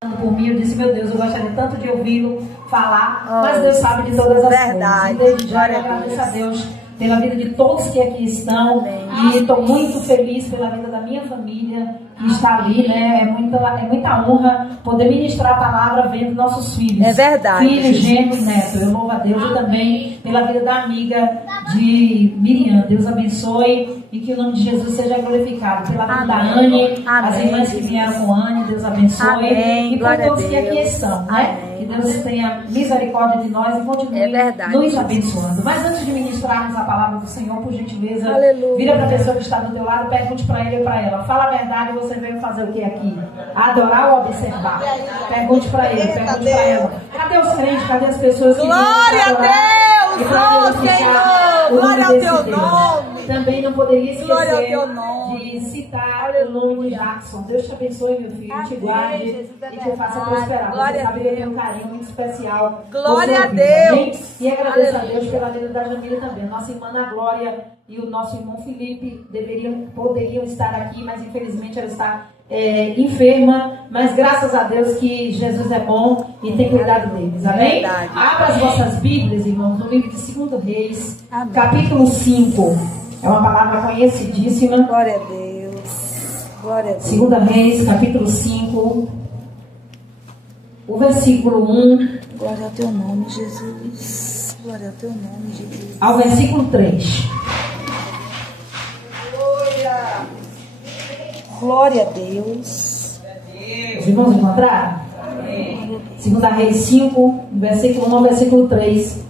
por mim, eu disse, meu Deus, eu gostaria tanto de ouvi-lo falar, mas Deus sabe de todas as coisas. E desde já eu agradeço a Deus pela vida de todos que aqui estão. Amém. E estou muito feliz pela vida da minha família que está ali, né? É muita honra poder ministrar a palavra vendo nossos filhos. É verdade. Filhos, genros, netos. Eu louvo a Deus. E também pela vida da amiga de Miriam. Deus abençoe e que o nome de Jesus seja glorificado. Pela vida da Anne, as irmãs que vieram com Anne, Deus abençoe. Amém. E por todos que aqui estão, né? Que Deus tenha misericórdia de nós e continue nos abençoando. Mas antes de ministrarmos a palavra do Senhor, por gentileza, vira para a pessoa que está do teu lado, pergunte para ele ou para ela. Fala a verdade, você veio fazer o que aqui? Adorar ou observar? Pergunte para ele, pergunte para ela. Cadê os crentes? Cadê as pessoas que glória a Deus, oh Senhor, glória ao teu nome. Também não poderia esquecer de citar o nome de Jackson. Deus te abençoe, meu filho, te guarde e te faça prosperar. Você sabe que eu tenho um carinho muito especial. Glória a Deus. E agradeço a Deus pela vida da Jamila também. Nossa irmã Ana Glória e o nosso irmão Felipe poderiam estar aqui, mas infelizmente ela está enferma. Mas graças a Deus que Jesus é bom e tem cuidado deles. Amém? Abra as vossas Bíblias, irmãos, no livro de 2 Reis, capítulo 5. É uma palavra conhecidíssima. Glória a Deus. Glória a Deus. 2 Reis, capítulo 5, o versículo 1. Glória ao teu nome, Jesus. Glória ao teu nome, Jesus. Ao versículo 3. Glória a Deus. Os irmãos encontraram? 2 Reis 5, versículo 1 ao versículo 3.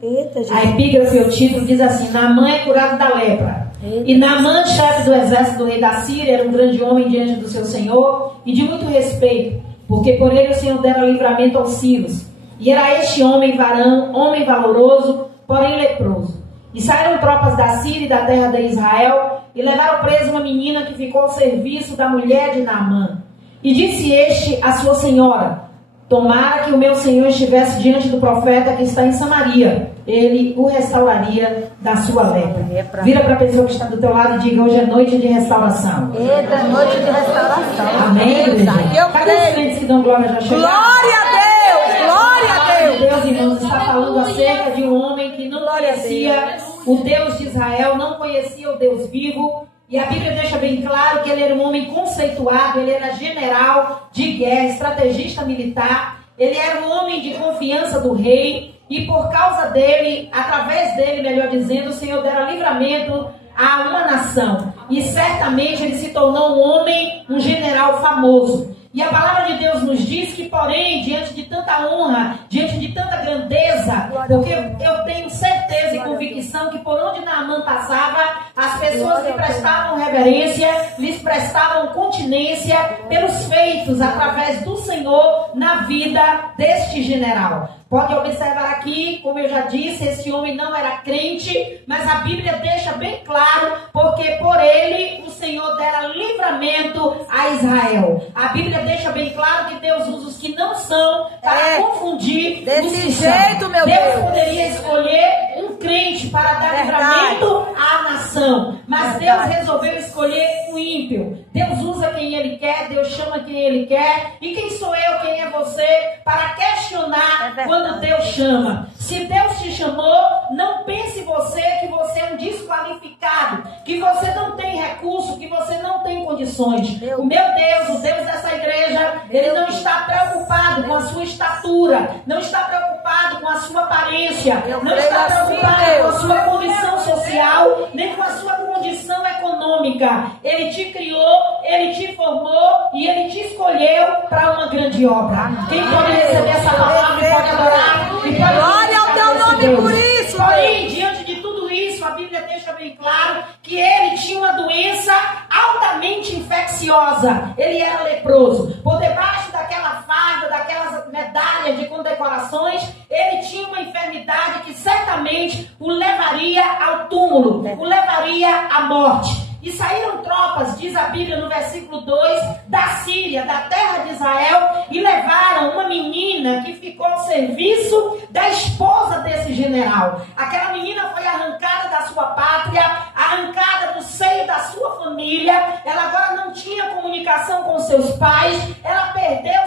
Eita, a epígrafe, o título, diz assim: Naamã é curado da lepra. E Naamã, chefe do exército do rei da Síria, era um grande homem diante do seu senhor e de muito respeito, porque por ele o Senhor dera livramento aos sírios. E era este homem varão, homem valoroso, porém leproso. E saíram tropas da Síria e da terra de Israel e levaram presa uma menina que ficou ao serviço da mulher de Naamã. E disse este à sua senhora: tomara que o meu senhor estivesse diante do profeta que está em Samaria, ele o restauraria da sua lepra. Vira para a pessoa que está do teu lado e diga: hoje é noite de restauração. Eita, noite de restauração. Amém, igreja? Cadê os crentes que dão glória já chegaram? Glória a Deus, glória a Deus. Deus, irmãos, está falando acerca de um homem que não conhecia o Deus de Israel, não conhecia o Deus vivo. E a Bíblia deixa bem claro que ele era um homem conceituado, ele era general de guerra, estrategista militar, ele era um homem de confiança do rei, e por causa dele, através dele, melhor dizendo, o Senhor dera livramento a uma nação. E certamente ele se tornou um homem, um general famoso. E a palavra de Deus nos diz que, porém, diante de tanta honra, diante de tanta grandeza, porque eu tenho certeza e convicção que por onde Naamã passava, as pessoas lhe prestavam reverência, lhes prestavam continência pelos feitos através do Senhor na vida deste general. Pode observar aqui, como eu já disse, esse homem não era crente, mas a Bíblia deixa bem claro, porque por ele o Senhor dera livramento a Israel. A Bíblia deixa bem claro que Deus usa os que não são para confundir os que são. Deus poderia escolher um crente para dar livramento à nação, mas Deus resolveu escolher um ímpio. Deus usa quem Ele quer, Deus chama quem Ele quer. E quem sou eu, quem é você, para questionar quando Deus chama? Se Deus te chamou, não pense você que você é um desqualificado, que você não tem recurso, que você não tem condições. O meu Deus, o Deus dessa igreja, Ele não está preocupado com a sua estatura, não está preocupado com a sua aparência, não está preocupado com a sua condição social, nem com a sua condição econômica. Ele te criou, Ele te formou e Ele te escolheu para uma grande obra. Quem pode receber essa palavra e pode adorar? Glória ao teu nome por isso. Porém, diante de tudo isso, a Bíblia deixa bem claro que ele tinha uma doença altamente infecciosa. Ele era leproso. Por debaixo daquela farda, daquelas medalhas de condecorações, ele tinha uma enfermidade que certamente o levaria ao túmulo, o levaria à morte. E saíram tropas, diz a Bíblia no versículo 2, da Síria, da terra de Israel, e levaram uma menina que ficou ao serviço da esposa desse general. Aquela menina foi arrancada da sua pátria, arrancada do seio da sua família. Ela agora não tinha comunicação com seus pais, ela perdeu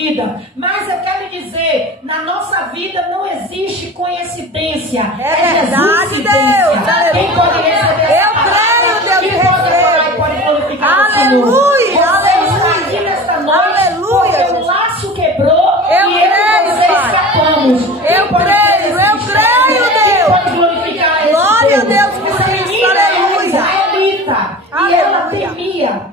vida. Mas eu quero dizer, na nossa vida não existe coincidência. É verdade, Deus. Quem pode receber essa palavra? Deus, Quem pode orar e pode glorificar o Senhor? Aleluia, Você está aqui nesta noite porque o laço quebrou e eu e você escapamos. Eu creio, Deus. Pode glorificar esse Glória a Deus. Deus por Essa isso, menina era aleluia. israelita e Aleluia. ela temia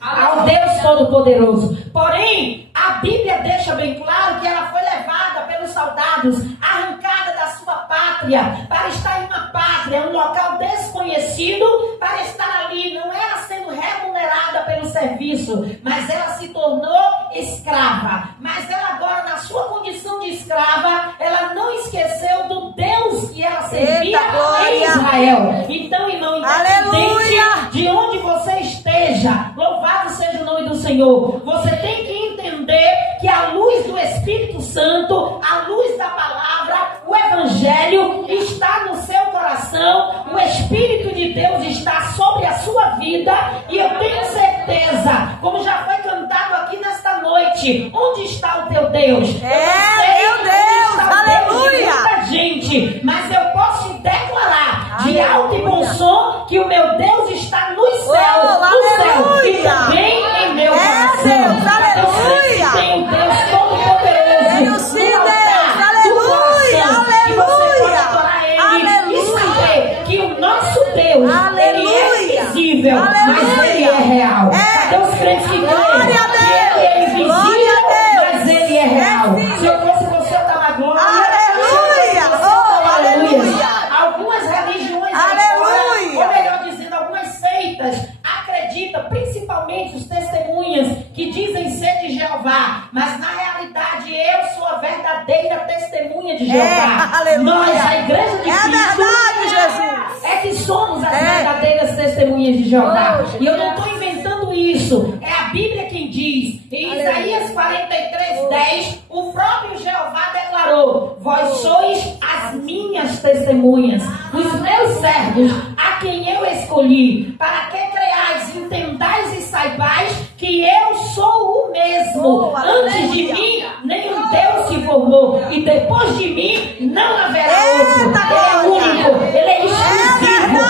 ao Deus Todo-Poderoso. Porém, a Bíblia deixa bem claro que ela foi levada pelos soldados, arrancada da sua pátria, para estar em uma pátria, um local desconhecido, para estar ali. Não era sendo remunerada pelo serviço, mas ela se tornou escrava. Mas ela agora, na sua condição de escrava, ela não esqueceu do Deus que ela servia em Israel. Então, irmão, independente de onde você esteja, louvado seja o nome do Senhor, você tem que entender que a luz do Espírito Santo, a luz da palavra, o Evangelho está no seu coração, o Espírito de Deus está sobre a sua vida, e eu tenho certeza, como já foi cantado aqui nesta noite, onde está o teu Deus? Meu Deus, aleluia! Muita gente, mas eu posso declarar de alto e bom som que o meu Deus está no céu, e também em meu coração. Deus, aleluia! Tem um Deus Todo-Poderoso. Tenho sim, Deus, aleluia, aleluia, e saber que o nosso Deus, ele é invisível, mas ele é real. Cadê os crentes que Glória a Deus! ele é invisível, Glória a Deus! mas ele é real? Se eu fosse você, eu estava glória. Aleluia! Oh, aleluia! Algumas religiões, Aleluia! ou melhor dizendo, algumas seitas acreditam, principalmente os testemunhas que dizem ser de Jeová, mas na realidade eu sou a verdadeira testemunha de Jeová. Aleluia! Nós, a igreja de Cristo, verdade, Jesus! é que somos as verdadeiras testemunhas de Jeová. E eu não estou inventando isso, é a Bíblia quem diz. Em Isaías 43:10, o próprio Jeová declarou: vós sois as minhas testemunhas, os meus servos, a quem eu escolhi, para que creais, entendais e saibais que eu sou o mesmo. Antes de mim, nenhum Deus se formou, e depois de mim, não haverá outro. Ele é único, ele é exclusivo.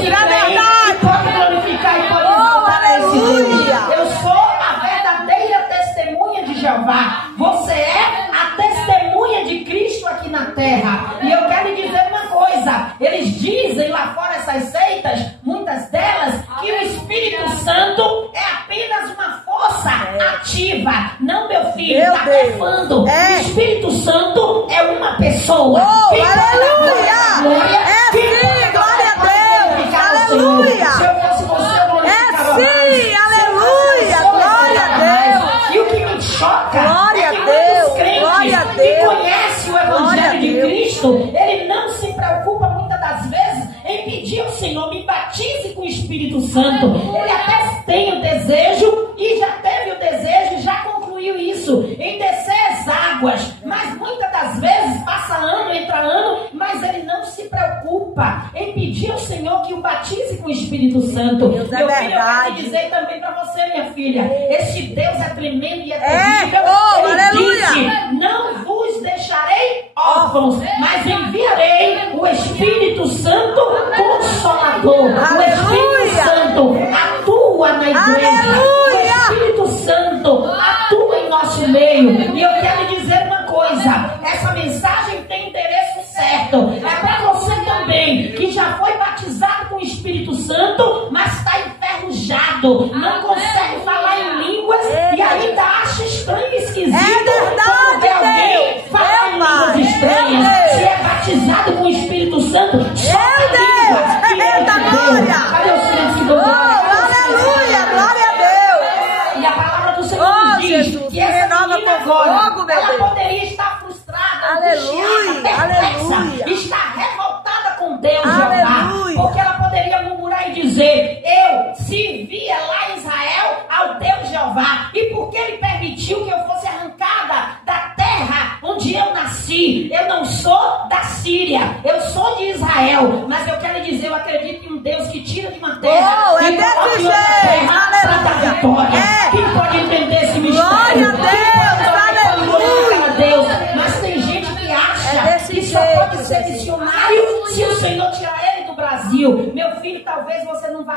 É verdade, pode glorificar e pode exaltar esse Deus. Eu sou a verdadeira testemunha de Jeová. Você é a testemunha de Cristo aqui na terra. E eu quero lhe dizer uma coisa: eles dizem lá fora, essas seitas, muitas delas, que o Espírito Santo é apenas uma força ativa. Não, meu filho, está blefando. O Espírito Santo é uma pessoa. Aleluia! Glória a Deus! Aleluia! Se eu fosse você, eu glorificava mais. Aleluia! Glória a Deus! E o que me choca Glória é que a Deus! muitos crentes Glória a que Deus! conhecem o Evangelho de Cristo, ele não se preocupa muitas das vezes em pedir ao Senhor: me batize com o Espírito Santo. Ele até tem o desejo, e já teve o desejo, e já concluiu isso, em descer as águas, mas muitas das vezes passa ano, entra ano, mas ele não se preocupa em pedir ao Senhor que o batize com o Espírito Santo. Deus, Meu filho, verdade. eu quero dizer também para você, minha filha, este Deus é tremendo e é terrível. Ele aleluia. disse: não vos deixarei órfãos, mas enviarei o Espírito Santo Consolador. O Espírito Santo atua na igreja. O Espírito Santo atua em nosso meio. E eu quero lhe dizer uma coisa: essa mensagem tem endereço certo. É para você também, que já foi batizado com o Espírito Santo, mas está enferrujado, não consegue falar em línguas e ainda acha estranho e esquisito. É verdade, alguém falar em línguas estranhas. Se é batizado com o Espírito Santo, solta línguas. Eita glória! Cadê os crentes que dão glória? Aleluia! Glória a Deus! E a palavra do Senhor diz Jesus, que essa menina agora, fogo, meu ela Deus. poderia estar frustrada, Aleluia, angustiada, perplexa, aleluia. estar revoltada com Deus, Jeová, Aleluia. porque ela poderia murmurar e dizer: eu servia lá em Israel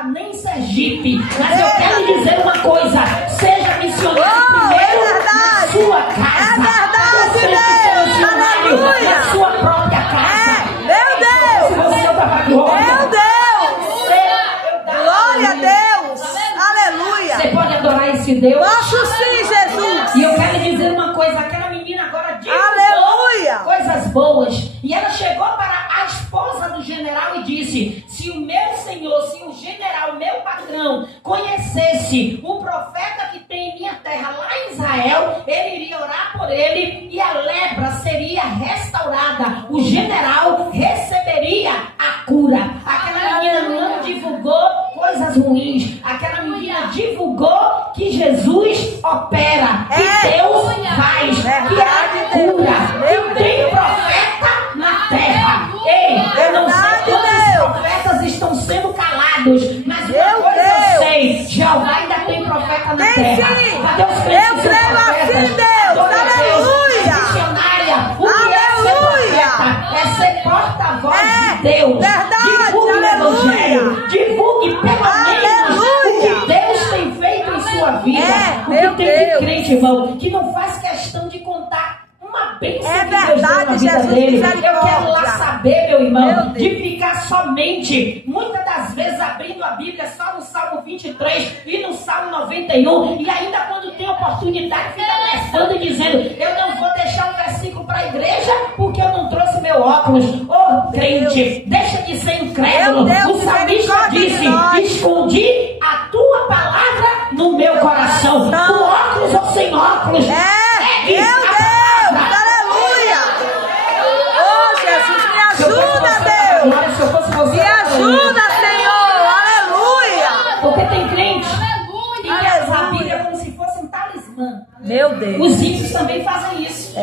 abençoado nem em Sergipe. Mas eu quero lhe dizer uma coisa: seja missionário primeiro na sua casa. É verdade, Deus. Aleluia. Na sua própria casa. Meu Deus. Se você é da glória. Meu Deus. Glória a Deus. Aleluia. Você pode adorar esse Deus? Posso sim, Jesus. E eu quero lhe dizer uma coisa: aquela menina agora Aleluia. coisas boas. E ela chegou para a esposa do general e disse: se o meu senhor, se o general, meu patrão, conhecesse o profeta que tem em minha terra lá em Israel, ele iria orar por ele e a lepra seria restaurada. O general receberia a cura. Aquela menina não divulgou coisas ruins. Aquela menina divulgou que Jesus opera, que Deus faz, que há cura, que tem profeta na terra. Ei, eu não sei quantos profetas estão sendo calados, mas uma coisa eu sei: Jeová ainda tem profeta na terra. Cadê os crentes? Eu creio assim, Deus. Aleluia. Missionária, o que é ser profeta? É ser porta-voz de Deus. Verdade, divulgue o aleluia. evangelho, divulgue pelo menos o que Deus tem feito em sua vida. Porque tem de crente, irmão, que não faz questão de contar uma bênção que Deus deu na vida dele. Eu quero lá saber, meu irmão, de ficar somente, muitas das vezes, abrindo a Bíblia só no Salmo 23 e no Salmo 91, e ainda quando tem oportunidade fica blefando e dizendo: eu não vou deixar um versículo para a igreja porque eu não trouxe meu óculos. Ô crente, deixa de ser incrédulo. O salmista disse: escondi a tua palavra no meu coração. Com óculos ou sem óculos, Meu Deus, aleluia. Oh, Jesus, me ajuda, Deus. Me ajuda, Senhor, aleluia. Porque tem crente que quer usar a Bíblia como se fosse um talismã. Meu Deus. Os ímpios também fazem isso.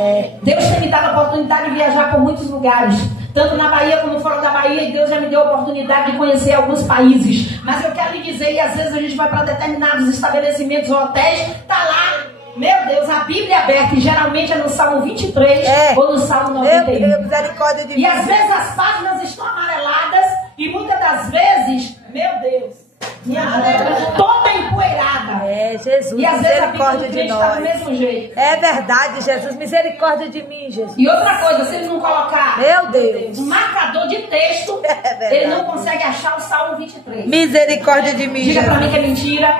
Deus tem me dado a oportunidade de viajar por muitos lugares, tanto na Bahia como fora da Bahia, e Deus já me deu a oportunidade de conhecer alguns países. Mas eu quero lhe dizer, e às vezes a gente vai para determinados estabelecimentos ou hotéis, tá lá, meu Deus, a Bíblia aberta, e geralmente é no Salmo 23 ou no Salmo 91. Misericórdia de mim. E às vezes as páginas estão amareladas, e muitas das vezes, meu Deus, toda empoeirada. Jesus, e às vezes a Bíblia misericórdia do de crente está do nós. mesmo jeito. É verdade, Jesus, misericórdia de mim, Jesus. E outra coisa, se ele não colocar Meu Deus. um marcador de texto, ele não consegue achar o Salmo 23. Misericórdia de mim, Diga Jesus. pra mim que é mentira.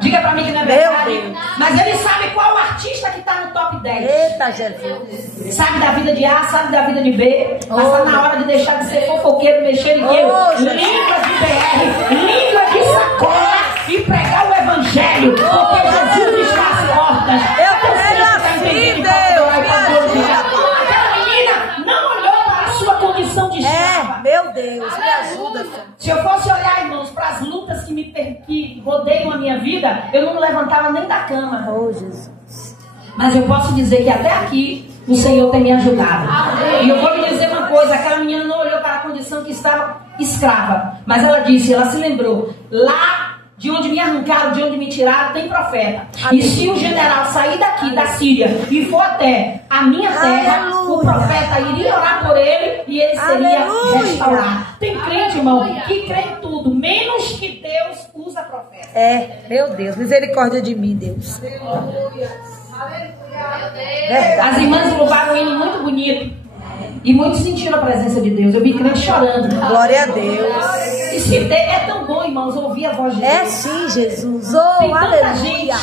Diga pra mim que não é Meu verdade. Deus. Mas ele sabe qual o artista que tá no top 10. Eita, Jesus. Sabe da vida de A, sabe da vida de B. Mas tá na hora de deixar de ser fofoqueiro, mexeriqueiro. Língua de BR, língua de sacola, e pregar o evangelho. Porque Jesus está às portas. Eu creio assim, Deus. Aquela menina não olhou para a sua condição de escrava. Meu Deus, me ajuda, Senhor. Se eu fosse olhar, irmãos, para as lutas que rodeiam a minha vida, eu não me levantava nem da cama. Oh, Jesus. Mas eu posso dizer que até aqui o Senhor tem me ajudado. E eu vou lhe dizer uma coisa: aquela menina não olhou para a condição que estava escrava, mas ela disse, ela se lembrou: lá de onde me arrancaram, de onde me tiraram, tem profeta. E se o general sair daqui da Síria e for até a minha terra, o profeta iria orar por ele e ele seria restaurado. Tem crente, irmão, que crê em tudo, menos que Deus usa profeta. Meu Deus, misericórdia de mim, Deus. As irmãs louvaram um hino muito bonito e muitos sentiram a presença de Deus. Eu vi crente chorando. Glória a Deus. E se é tão bom, irmãos, ouvir a voz de Deus. Sim, Jesus. Oh, Tem tanta aleluia. gente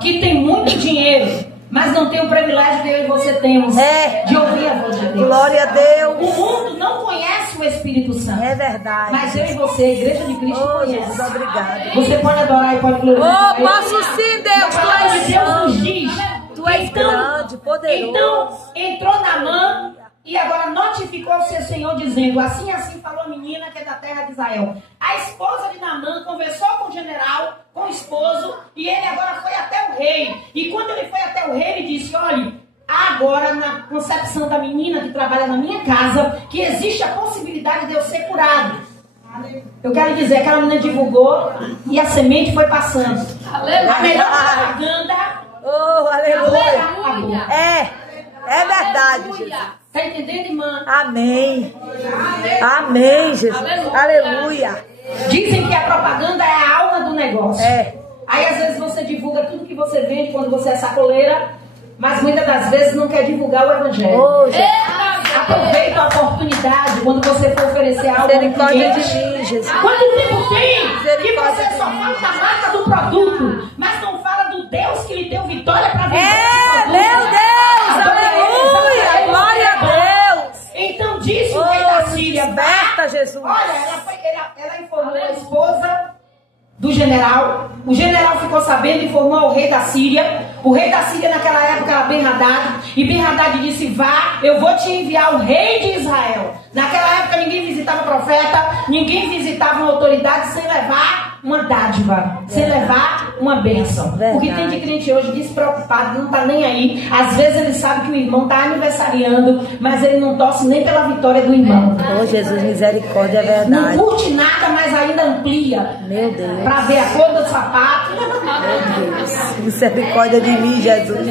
que tem muito dinheiro, mas não tem o privilégio que eu e você temos de ouvir a voz de Deus. Glória a Deus. O mundo não conhece o Espírito Santo. É verdade. Mas eu e você, a Igreja de Cristo, conhece. Jesus, obrigado. Você pode adorar e pode glorificar. Posso sim, Deus. A palavra de Deus nos diz. Tu és grande, poderoso. Então, entrou Naamã e agora notificou ao seu senhor, dizendo: assim falou a menina que é da terra de Israel. A esposa de Naamã conversou com o general, com o esposo, e ele agora foi até o rei. E quando ele foi até o rei, ele disse: olha, agora na concepção da menina que trabalha na minha casa, que existe a possibilidade de eu ser curado. Eu quero dizer, aquela menina divulgou e a semente foi passando. A melhor propaganda. Oh, aleluia. É verdade, Jesus. Está entendendo, irmã? Amém. Amém, Jesus. Aleluia. Dizem que a propaganda é a alma do negócio. Aí às vezes você divulga tudo que você vende quando você é sacoleira, mas muitas das vezes não quer divulgar o evangelho. Aproveita a oportunidade quando você for oferecer algo ao cliente. Quanto tempo tem que você só fala da marca do produto, mas não fala do Deus que lhe deu vitória para vender esse produto? Meu Deus, aleluia, glória a Deus. Então disse o rei da Síria, liberta, Jesus. Olha, ela informou a esposa do general. O general ficou sabendo e informou ao rei da Síria. O rei da Síria naquela época era Ben-Hadad. E Ben-Hadad disse: vá, eu vou te enviar o rei de Israel. Naquela época ninguém visitava profeta, ninguém visitava uma autoridade sem levar uma dádiva, sem levar uma bênção. Porque tem de crente hoje despreocupado, não está nem aí. Às vezes ele sabe que o irmão está aniversariando, mas ele não torce nem pela vitória do irmão. Oh, Jesus, misericórdia, é verdade. Não curte nada, mas ainda amplia. Meu Deus. Para ver a cor do sapato. Meu Deus. Misericórdia de mim, Jesus.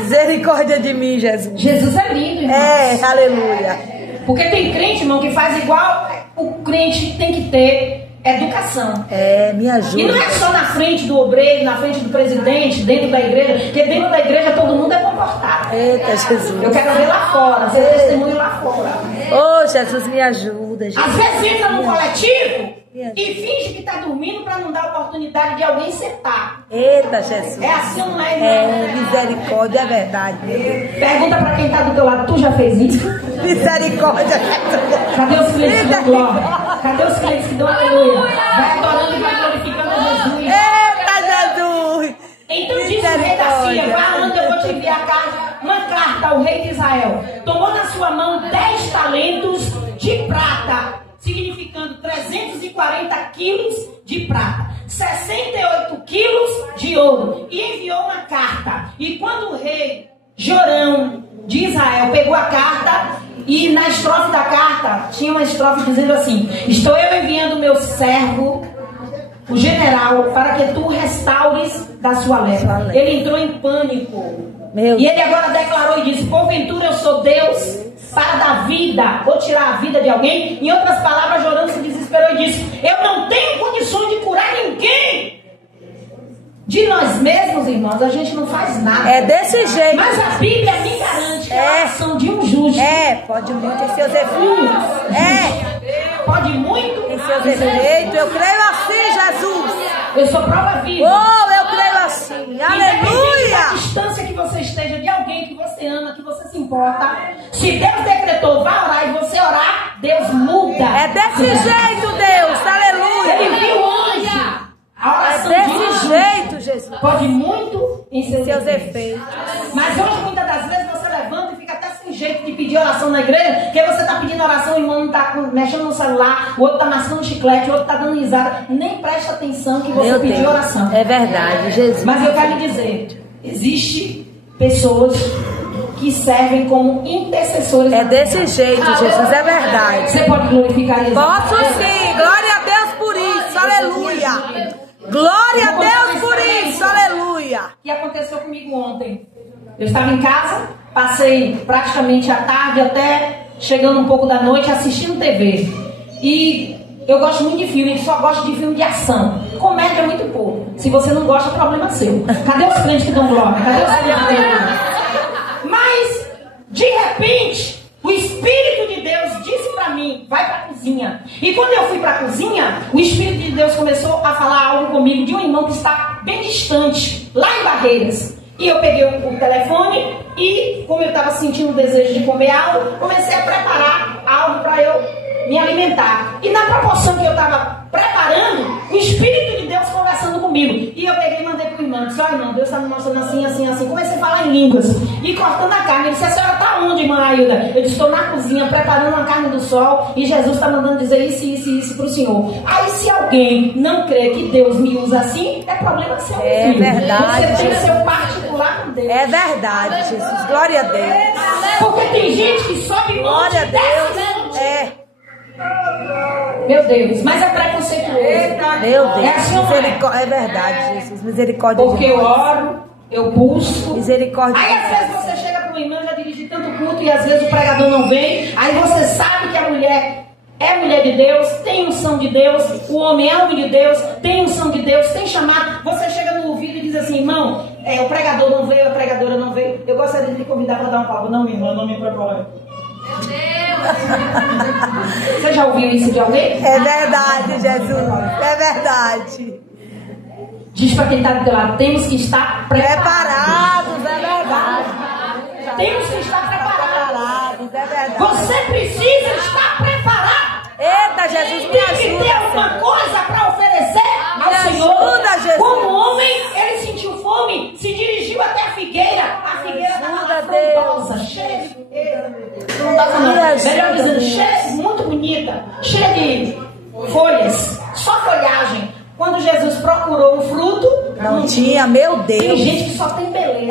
Misericórdia de mim, Jesus. Jesus é lindo, irmão. Aleluia. Porque tem crente, irmão, que faz igual o crente tem que ter educação. Me ajuda. E não é só na frente do obreiro, na frente do presidente, dentro da igreja, porque dentro da igreja todo mundo é comportado. Eita, Jesus. Eu quero ver lá fora, ser testemunho lá fora. Oh, Jesus, me ajuda, Jesus. Às vezes entra no coletivo e finge que está dormindo para não dar oportunidade de alguém sentar. Eita, Jesus. É assim, não é? Misericórdia, é verdade. Pergunta para quem está do teu lado: tu já fez isso? Misericórdia, Jesus. Cadê os clientes que dão glória? Cadê os clientes que dão aleluia? Vai adorando e vai glorificando a Jesus. Eita, Jesus. Então disse o rei da Síria: vá, anda, eu vou te enviar uma carta ao rei de Israel. Tomou na sua mão 10 talentos de prata, significando 340 quilos de prata, 68 quilos de ouro, e enviou uma carta. E quando o rei Jorão de Israel pegou a carta, e na estrofe da carta tinha uma estrofe dizendo assim: estou eu enviando o meu servo, o general, para que tu restaures da sua lepra. Ele entrou em pânico. E ele agora declarou e disse: porventura eu sou Deus para dar vida ou tirar a vida de alguém? Em outras palavras, Jorão se desesperou e disse: eu não tenho condições de curar ninguém. De nós mesmos, irmãos, a gente não faz nada. É desse jeito. Mas a Bíblia me garante que a ação de um justo pode muito em seus efeitos. Pode muito em seus efeitos. Eu creio assim, Jesus. Eu sou prova viva. Oh, eu creio assim. Aleluia. Da distância que você esteja de alguém que você ama, que você se importa, se Deus decretou, vá orar e você orar, Deus muda. É desse jeito, Deus. Aleluia. Ele viu o anjo. A oração desse jeito, Jesus. Pode muito em seus efeitos. Mas hoje, muitas das vezes, você levanta e fica até sem jeito de pedir oração na igreja, porque você está pedindo oração, o irmão não está mexendo no celular, o outro está mascando chiclete, o outro está dando risada. Nem presta atenção que você pediu oração. É verdade, Jesus. Mas eu quero lhe dizer, existe pessoas que servem como intercessores. É desse jeito, Jesus, é verdade. Você pode glorificar Jesus? Posso sim, glória a Deus por isso, aleluia. Glória a Deus por isso, aleluia. O que aconteceu comigo ontem? Eu estava em casa, passei praticamente a tarde até chegando um pouco da noite assistindo TV. E eu gosto muito de filme, só gosto de filme de ação. Comédia é muito pouco. Se você não gosta, é problema seu. Cadê os crentes que dão glória? Cadê os crentes que dão glória? Mas, de repente, o Espírito de Deus disse para mim: vai para a cozinha. E quando eu fui para a cozinha, o Espírito de Deus começou a falar algo comigo de um irmão que está bem distante, lá em Barreiras. E eu peguei o telefone e, como eu estava sentindo o desejo de comer algo, comecei a preparar algo para eu me alimentar. E na proporção que eu estava preparando, o Espírito de Deus conversando comigo. E eu peguei e mandei para o irmão: disse: olha, irmão, Deus está me mostrando assim, assim, assim. Comecei a falar em línguas e cortando a carne. Ele disse: a senhora está onde, irmã Ailda? Eu disse: estou na cozinha preparando a carne do sol e Jesus está mandando dizer isso, isso e isso para o senhor. Aí, se alguém não crê que Deus me usa assim, é problema seu. É verdade. Você tem seu particular com Deus. É verdade, Jesus. Glória a Deus. Porque tem gente que sobe monte. Glória a Deus. Meu Deus, mas é preconceituoso. Meu Deus, é assim, misericórdia. É verdade, Jesus. Misericórdia. Porque eu oro, eu busco. Misericórdia. Aí às vezes você chega para o irmão, já dirige tanto culto, e às vezes o pregador não vem. Aí você sabe que a mulher é mulher de Deus, tem unção de Deus, o homem é homem de Deus, tem unção de Deus, tem chamado. Você chega no ouvido e diz assim, irmão, o pregador não veio, a pregadora não veio. Eu gostaria de lhe convidar para dar uma palavra. Não, minha irmã, não me prepara. Meu Deus! Você já ouviu isso de alguém? É verdade, Jesus. É verdade. Diz para quem está do teu lado, temos que estar preparados. É verdade. Temos que estar preparados. É verdade. Você precisa estar preparado. Eita, Jesus, me Tem ajuda. que ter alguma coisa para oferecer ao Senhor. Ajuda, Jesus. Como homem, ele sentiu fome, se dirigiu até a figueira. A figueira estava lá frondosa, cheia de figueira. Frondosa não, melhor dizendo, cheia, muito bonita, cheia de folhas, só folhagem. Quando Jesus procurou o fruto, não tinha, meu Deus. Tem gente que só tem beleza.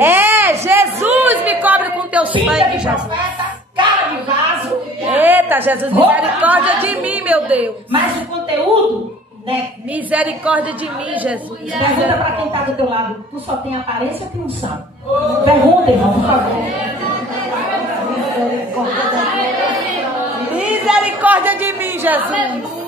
Jesus, me cobre com teu sangue, Jesus. Profeta, cara de vaso. Eita, Jesus, misericórdia de mim, meu Deus. Mas o conteúdo, né? Misericórdia de mim, Jesus. Pergunta para quem está do teu lado, tu só tem aparência ou tem unção? Pergunta, irmão, por favor. Misericórdia de mim, Jesus.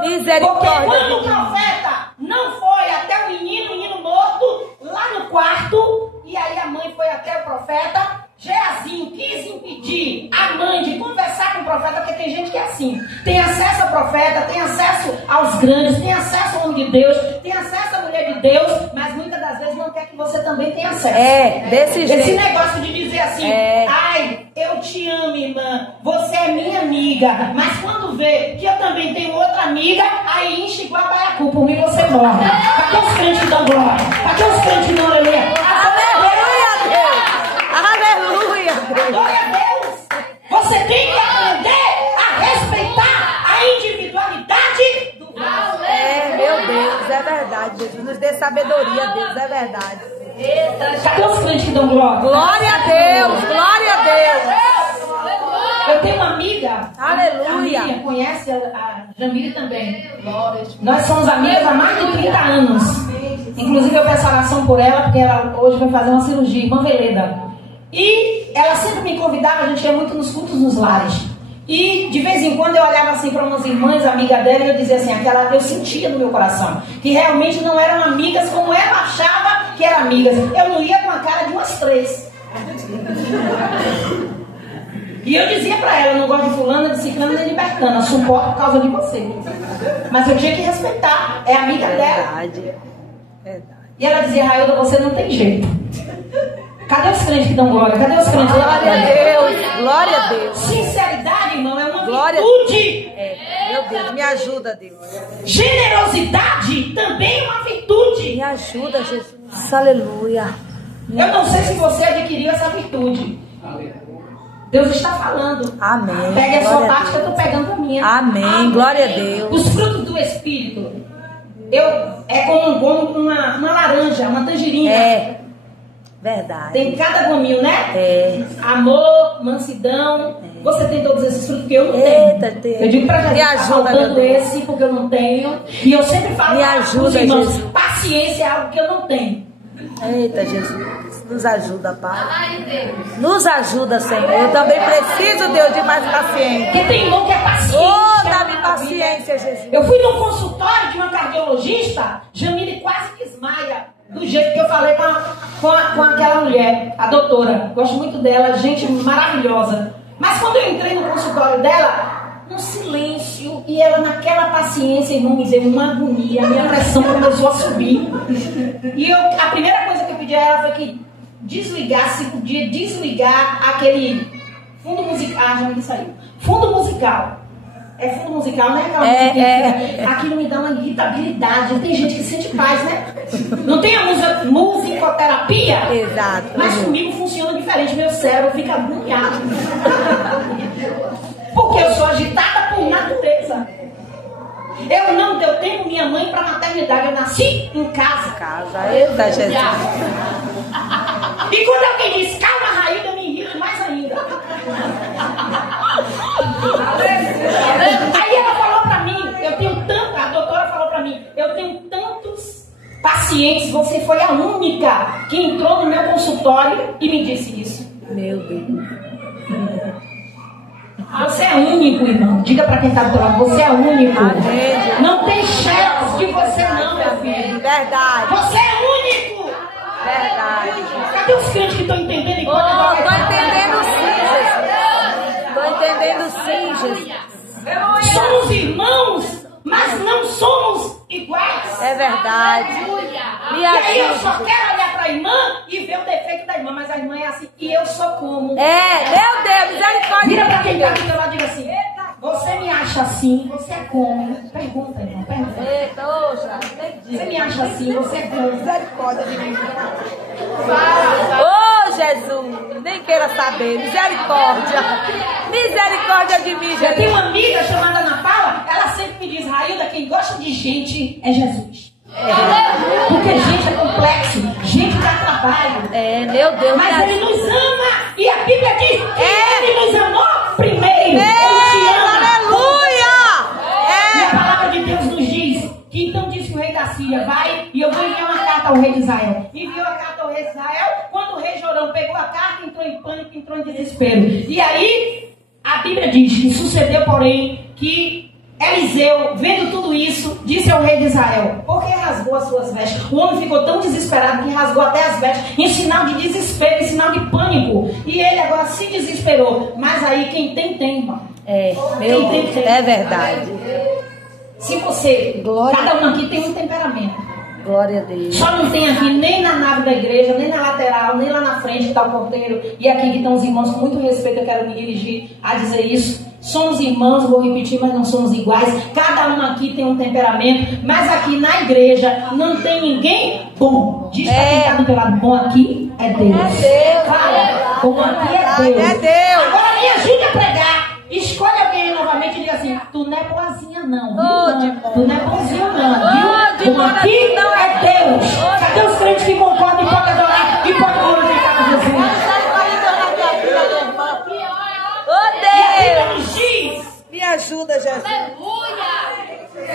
Misericórdia. Porque quando o profeta não foi até o menino morto, lá no quarto, e aí a mãe foi até o profeta, Geazinho quis impedir a mãe de conversar com o profeta, porque tem gente que é assim, tem acesso ao profeta, tem acesso aos grandes, tem acesso ao homem de Deus, tem acesso à mulher de Deus, mas muitas das vezes não quer que você também tenha acesso. Desse jeito. Esse negócio de dizer assim, ai, eu te amo, irmã, você é minha amiga, mas quando vê que eu também tenho outra amiga, aí enche igual a baiacu, por mim você morre. Cadê os crentes que dão glória? Cadê os crentes que dão aleluia? Aleluia, Deus. Glória a Deus. Você tem que aprender a respeitar a individualidade do outro. Meu Deus, é verdade. Jesus nos dê sabedoria, Deus, é verdade. Cadê os crentes que dão glória? Glória a Deus, glória a Deus. Eu tenho uma amiga, Aleluia. A Miriam, conhece a Jamile também. Nós somos amigas há mais de 30 anos. Inclusive eu peço oração por ela, porque ela hoje vai fazer uma cirurgia, irmã Veleda. E ela sempre me convidava, a gente ia muito nos cultos nos lares. E de vez em quando eu olhava assim para umas irmãs, amiga dela, e eu dizia assim, eu sentia no meu coração que realmente não eram amigas como ela achava que eram amigas. Eu não ia com a cara de umas 3. E eu dizia para ela, eu não gosto de fulana, de ciclana nem de bertana, suporto por causa de você. Mas eu tinha que respeitar, é amiga dela. Verdade. E ela dizia, Railda, você não tem jeito. Cadê os crentes que dão glória? Cadê os crentes? Glória a Deus, glória a Deus. Sinceridade, irmão, é uma Glória virtude. Meu Deus, me ajuda, Deus. Generosidade também é uma virtude. Me ajuda, Jesus. Aleluia. Eu não sei se você adquiriu essa virtude. Deus está falando. Amém. Pegue a sua Glória parte que eu estou pegando a minha. Amém. Glória a Deus. Os frutos do Espírito. É como uma laranja, uma tangerina. Verdade. Tem cada gominho, né? Amor, mansidão. Você tem todos esses frutos que eu não tenho. Eu digo pra Jesus, me ajuda, tá faltando esse porque eu não tenho. E eu sempre falo para os irmãos, Jesus. Paciência é algo que eu não tenho. Eita, Jesus. Nos ajuda, Pai. Nos ajuda, Senhor. Eu também preciso, Deus, de mais paciência. Porque tem irmão que é paciente. Dá-me paciência, Jesus. Eu fui num consultório de uma cardiologista, Jamile quase que desmaia. Do jeito que eu falei com aquela mulher, a doutora. Gosto muito dela, gente maravilhosa. Mas quando eu entrei no consultório dela, um silêncio, e ela naquela paciência, irmão, me deu uma agonia, a minha pressão começou a subir. E a primeira coisa que eu pedi a ela foi que desligasse, se podia desligar aquele fundo musical. Já me saiu. Fundo musical. É fundo musical, né? Aquilo me dá uma irritabilidade. Tem gente que sente paz, né? Não tem a musicoterapia? Exato. Mas comigo funciona diferente. Meu cérebro fica agoniado. Porque eu sou agitada por natureza. Eu não deu tempo minha mãe para maternidade. Eu nasci em casa. Eita, Jesus. E quando alguém diz calma, Railda, eu me irrito mais ainda. Aí ela falou pra mim, a doutora falou pra mim, eu tenho tantos pacientes, você foi a única que entrou no meu consultório e me disse isso. Meu Deus. Você é único, irmão. Diga para quem está do teu lado, você é único. Amém. Não tem chance de você não, meu filho. Verdade. Você é único. Verdade. Cadê os crentes que estão entendendo? Estou entendendo sim, Jesus. Estou entendendo sim, Jesus. Somos irmãos, mas não somos iguais. É verdade. E aí eu só quero olhar para a irmã e ver o defeito da irmã, mas a irmã é assim, e eu sou como? Meu Deus, misericórdia. Vira para quem está do teu lado e diga assim, você me acha assim, você é como? Pergunta, irmão, pergunta. Eita, já entendi. Você me acha assim, você é como? Misericórdia de mim. Jesus, nem queira saber. Misericórdia. Misericórdia de mim, Eu Jesus. tenho uma amiga chamada Ana Paula, ela sempre me diz, Railda, quem gosta de gente é Jesus. Porque gente é complexo, gente dá trabalho. Meu Deus. Mas Ele nos ama. E a Bíblia diz que Ele nos amou primeiro. Ele te ama. Aleluia. E a palavra de Deus nos diz que então disse o rei da Síria, vai e eu vou enviar uma carta ao rei de Israel. Enviou a carta ao rei de Israel. Quando o rei Jorão pegou a carta, entrou em pânico, entrou em desespero. E aí a Bíblia diz que sucedeu, porém, que Eliseu, vendo tudo isso, disse ao rei de Israel, por que rasgou as suas vestes? O homem ficou tão desesperado que rasgou até as vestes, em sinal de desespero, em sinal de pânico. E ele agora se desesperou. Mas aí quem tem, irmão. É verdade. Se você, cada um aqui tem um temperamento. Glória a Deus. Só não tem aqui nem na nave da igreja, nem na lateral, nem lá na frente que está o porteiro. E aqui que estão os irmãos, com muito respeito eu quero me dirigir a dizer isso. Somos irmãos, vou repetir, mas não somos iguais. Cada um aqui tem um temperamento. Mas aqui na igreja não tem ninguém bom. Diz pra quem está do teu lado, bom aqui é Deus. Fala, bom aqui é Deus. Agora me ajude a pregar. Escolhe alguém novamente e diga assim, tu não é boazinha não, viu? Tu não é bonzinho não, viu? Bom aqui é Deus. Cadê os crentes que concordam e podem adorar e podem glorificar a Jesus? Me ajuda, Jesus.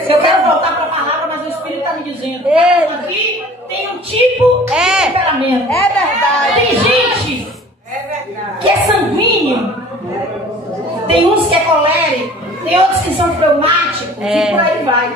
Eu quero voltar para a palavra, mas o Espírito está me dizendo. Aqui tem um tipo de temperamento. É verdade. Tem gente que é sanguíneo. Tem uns que é colérico. Tem outros que são fleumáticos. E por aí vai.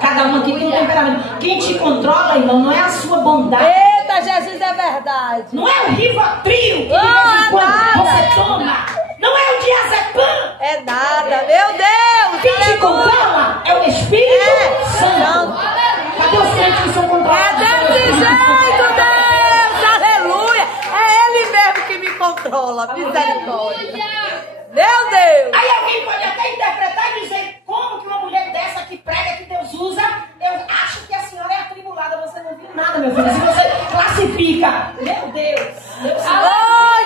Cada um aqui tem um temperamento. Quem te controla, irmão, não é a sua bondade. Eita, Jesus, é verdade. Não é o Rivotril que de vez em quando você toma. Não é o diazepam. É nada, meu Deus. Quem te controla é o Espírito Santo. Cadê os crentes que são controlados? É desse jeito, Deus. Aleluia. É Ele mesmo que me controla. Misericórdia. Meu Deus. Aí alguém pode até interpretar e dizer, como que uma mulher dessa que prega que Deus usa, eu acho que a senhora é atribulada. Você não viu nada, meu filho. Se você classifica, meu Deus.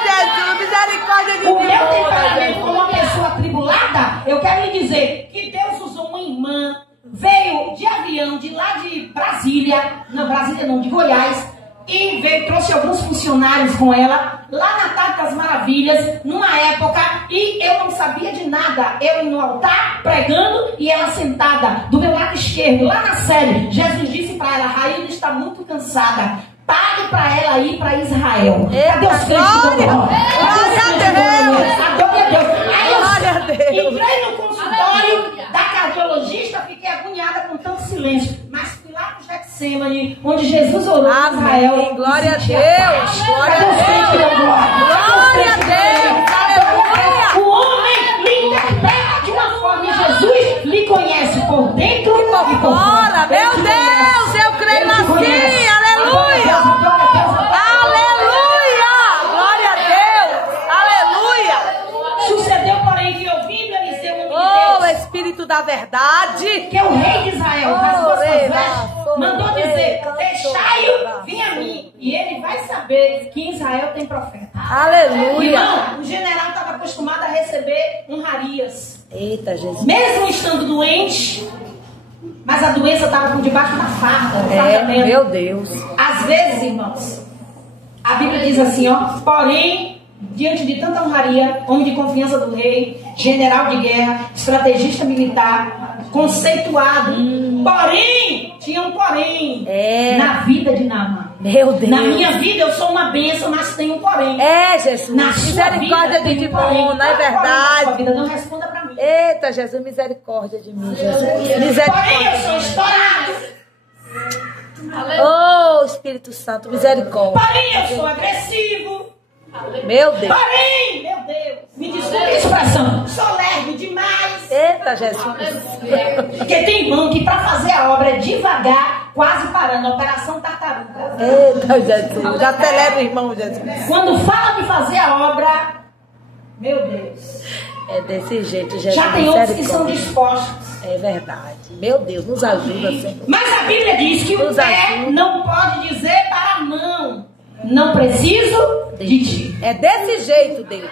Jesus, misericórdia de Deus. O meu temperamento como uma pessoa atribulada, eu quero lhe dizer que Deus usou uma irmã, veio de avião de lá de Brasília, não, Brasília não, de Goiás, e veio, trouxe alguns funcionários com ela, lá na Tarde das Maravilhas, numa época, e eu não sabia de nada, eu no altar pregando e ela sentada do meu lado esquerdo, lá na série. Jesus disse para ela, Railda está muito cansada, pague para ela ir para Israel. Cadê os crentes do Deus? Adore a Deus. Aí eu entrei no consultório da cardiologista, fiquei agoniada com tanto silêncio. Mas fui lá no Getsemane, onde Jesus orou em Israel. Glória a Deus. Glória a Deus. Glória a Deus. Aleluia. O homem lhe interpreta de uma forma e Jesus lhe conhece por dentro e por fora. Meu Deus, eu creio assim. Aleluia. Aleluia. Glória a Deus. Aleluia. Sucedeu, porém, que ouvindo Eliseu, o homem de Deus, Espírito da verdade, que é o rei de Israel, rasgou suas vestes, mandou dizer, deixai-o vir a mim, e ele vai saber que em Israel tem profeta. Aleluia. Irmão, o general estava acostumado a receber honrarias. Eita, Jesus. Mesmo estando doente, mas a doença estava por debaixo da farda. Meu Deus. Às vezes, irmãos, a Bíblia diz assim, ó, porém, diante de tanta honraria, homem de confiança do rei, general de guerra, estrategista militar, conceituado, porém, tinha um porém, na vida de Naamã. Meu Deus. Na minha vida eu sou uma bênção, mas tenho um porém. É, Jesus. Na sua Misericórdia vida, de tem um porém. bom, não é Qual porém na sua verdade? vida? Não responda pra mim. Eita, Jesus, misericórdia de mim, Jesus. Porém, Misericórdia. eu sou estourado. Oh, Espírito Santo, misericórdia. Porém, eu sou agressivo. Meu Deus. Porém, meu Deus, me desculpe a expressão, sou lerdo demais. Eita, Jesus. Porque tem irmão que para fazer a obra é devagar, quase parando, operação tartaruga. Eita, Jesus. Já celebra, irmão, Jesus. Quando fala de fazer a obra, meu Deus, É desse jeito, Jesus. já tem outros que são Misericórdia. dispostos. É verdade. Meu Deus, nos ajuda, Senhor. Mas a Bíblia diz que o Nos pé ajuda. não pode dizer para a mão, não preciso de ti. É desse jeito, Deus.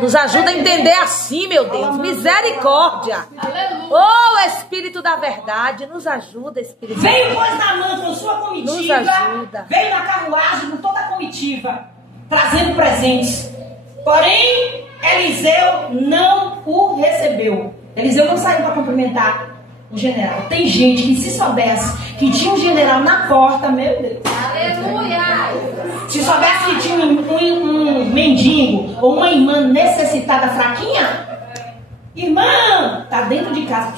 Nos ajuda a entender assim, meu Deus. Misericórdia. Oh, Espírito da verdade, nos ajuda, Espírito. Veio, pois, Naamã com sua Nos comitiva, ajuda. veio na carruagem com toda a comitiva, trazendo presentes. Porém, Eliseu não o recebeu. Eliseu não saiu para cumprimentar o general. Tem gente que, se soubesse que tinha um general na porta, meu Deus. Se soubesse que tinha um mendigo ou uma irmã necessitada fraquinha, irmã, tá dentro de casa.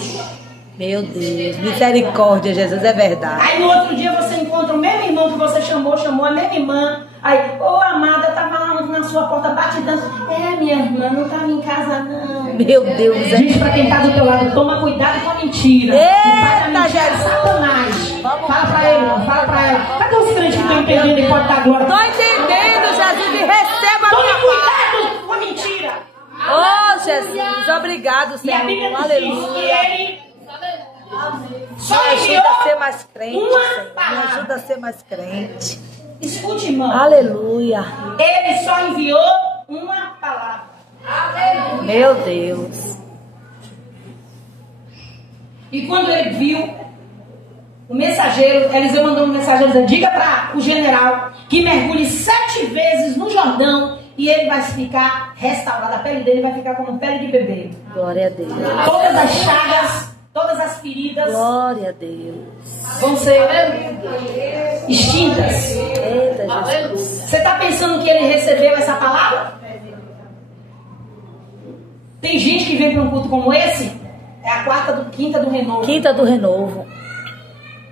Meu Deus, misericórdia, Jesus, é verdade. Aí no outro dia você encontra o mesmo irmão que você chamou a mesma irmã. Aí, ô amada, tava lá na sua porta batidando. É, minha irmã, não tava em casa não. Meu Deus, é. Gente, pra quem tá do teu lado, toma cuidado com a mentira. Eita, O pai da mentira é Jesus. Satanás. Vamos Fala pra ele, não, fala pra ela. Cadê os crentes que estão entendendo e pode dar glória? Tô entendendo, Jesus, e receba a Tome minha paz. cuidado com a mentira. Oh, Jesus, obrigado, E a Senhor. Bíblia nos diz que Aleluia. ele só Me ajuda enviou a ser mais crente, uma Senhor. Me palavra. ajuda a ser mais crente. Escute, irmão. Aleluia. Ele só enviou uma palavra. Meu Deus. E quando ele viu o mensageiro, Eliseu mandou um mensageiro dizer: diga para o general que mergulhe 7 vezes no Jordão e ele vai ficar restaurado. A pele dele vai ficar como pele de bebê. Glória a Deus. Todas as chagas, todas as feridas Glória a Deus. vão ser extintas. Eita, Jesus. Você está pensando que ele recebeu essa palavra? Tem gente que vem para um culto como esse, é a quinta do renovo. Quinta do renovo.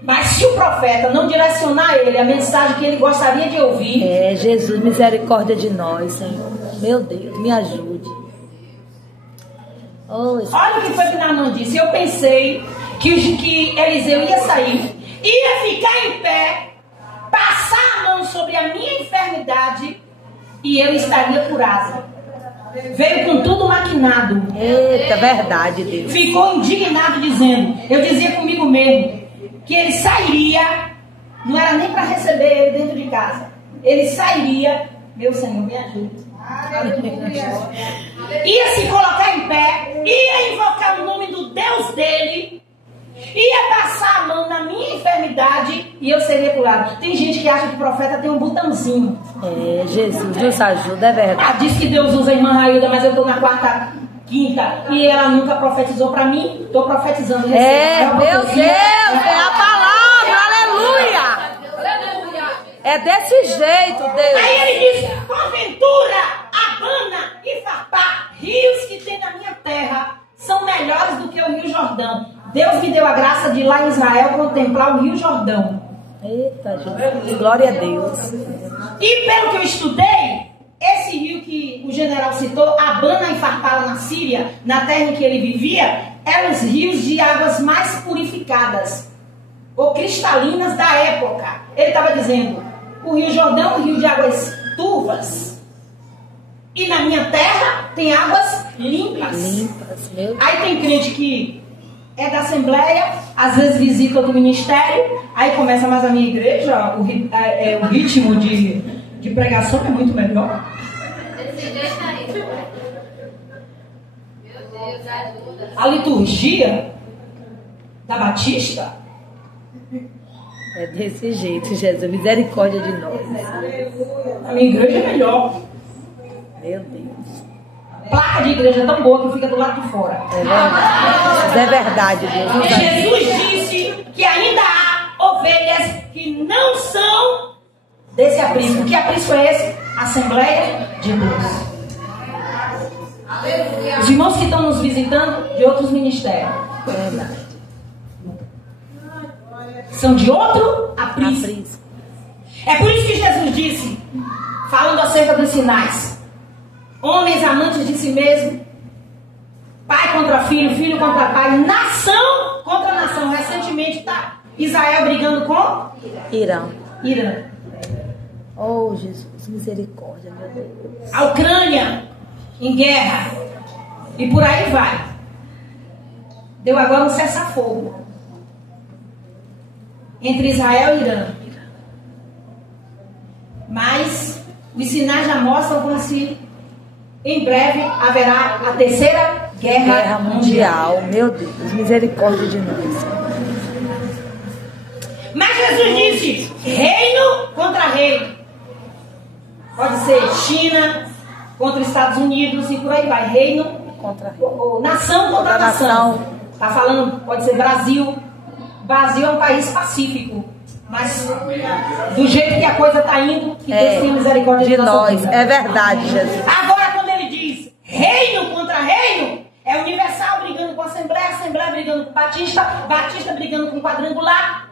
Mas se o profeta não direcionar ele a mensagem que ele gostaria de ouvir, É, Jesus, misericórdia de nós, Senhor. Meu Deus, me ajude. Oh, olha o que foi que Naamã disse. Eu pensei que Eliseu ia sair, ia ficar em pé, passar a mão sobre a minha enfermidade e eu estaria curado. Veio com tudo maquinado. eita, verdade, Deus. Ficou indignado dizendo, eu dizia comigo mesmo, que ele sairia, não era nem para receber ele dentro de casa. Ele sairia, meu Senhor, me ajude. Ia se colocar em pé, ia invocar o nome do Deus dele, ia passar a mão na minha enfermidade e eu seria curado. Tem gente que acha que o profeta tem um botãozinho. É, Jesus, nos ajuda, é verdade. Ah, diz que Deus usa a irmã Railda, mas eu estou na quinta, e ela nunca profetizou para mim. Estou profetizando. É, meu Deus, é a palavra, aleluia. É desse jeito, Deus. Aí ele diz, porventura, Abana e Farpá, rios que tem na minha terra, são melhores do que o Rio Jordão. Deus me deu a graça de ir lá em Israel contemplar o Rio Jordão. Eita, Jesus, glória a Deus. E pelo que eu estudei, esse rio que o general citou, Abana e Farpá na Síria, na terra em que ele vivia, eram os rios de águas mais purificadas, ou cristalinas da época. Ele estava dizendo, o Rio Jordão é um rio de águas turvas. E na minha terra tem águas limpas. Limpas, meu Deus. Aí tem crente que é da Assembleia, às vezes visita outro ministério, aí começa mais a minha igreja, o ritmo de pregação é muito melhor. A liturgia da Batista É desse jeito, Jesus, misericórdia de nós. a minha igreja é melhor. Meu Deus. Placa de igreja tão boa que fica do lado de fora. É verdade, Deus. Nos ajuda. Jesus disse que ainda há ovelhas não são desse aprisco. Que aprisco é esse? Assembleia de Deus. Os irmãos que estão nos visitando de outros ministérios. São de outro aprisco. É por isso que Jesus disse, falando acerca dos sinais: homens amantes de si mesmo, pai contra filho, filho contra pai, nação contra nação. Recentemente está Israel brigando com Irã. Oh, Jesus, misericórdia, meu Deus. A Ucrânia em guerra. E por aí vai. Deu agora um cessar-fogo entre Israel e Irã. Mas os sinais já mostram como se em breve haverá a terceira guerra mundial. Meu Deus, misericórdia de nós. Mas Jesus disse: reino contra reino. Pode ser China contra os Estados Unidos e por aí vai. Reino contra reino. Ou nação contra nação. Está falando, pode ser Brasil. Brasil é um país pacífico. Mas do jeito que a coisa está indo, que Deus tenha misericórdia de nós. É verdade, Jesus. Agora, quando ele diz reino contra reino, é Universal brigando com a Assembleia, Assembleia brigando com Batista, Batista brigando com Quadrangular.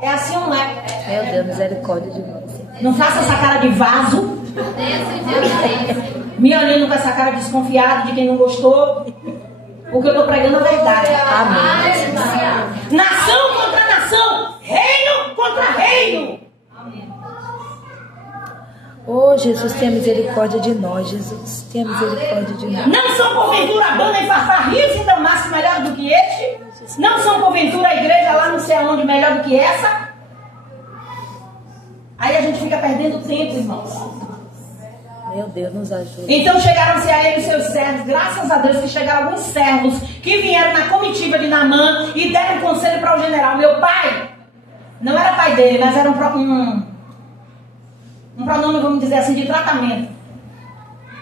É assim ou não é? Meu Deus, misericórdia de nós. Não faça essa cara de vaso, me olhando com essa cara desconfiada de quem não gostou, porque eu estou pregando a verdade. Amém. Nação contra nação, reino contra reino. Oh, Jesus, tenha misericórdia de nós, Jesus. Tenha misericórdia de nós. Não são porventura Abana e Farfar, rios em Damasco melhor do que este? Não são porventura a igreja lá não sei aonde melhor do que essa? Aí a gente fica perdendo tempo, irmãos. Meu Deus, nos ajude. Então chegaram-se a ele seus servos. Graças a Deus que chegaram alguns servos que vieram na comitiva de Naamã e deram conselho para o general. Meu pai, não era pai dele, mas era um pronome, vamos dizer assim, de tratamento.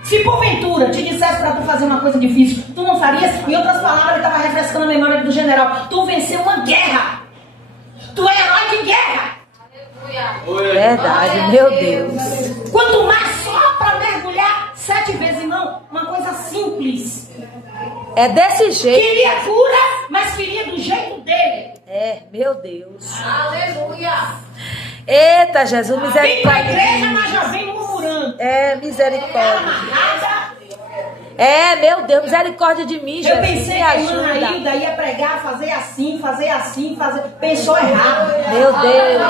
Se porventura te dissesse para tu fazer uma coisa difícil, tu não farias? Em outras palavras, ele estava refrescando a memória do general. Tu venceu uma guerra. Tu é herói de guerra. Verdade, meu Deus. Quanto mais só para mergulhar 7 vezes, irmão. Uma coisa simples. É desse jeito. Queria cura, mas queria do jeito dele. É, meu Deus. Aleluia. Eita, Jesus, misericórdia. Vem para a igreja, mas já vem murmurando. É, misericórdia. É, meu Deus, misericórdia de mim, Jesus. Eu pensei que a irmã Ailda ia pregar, fazer assim. Pensou errado. Meu Deus.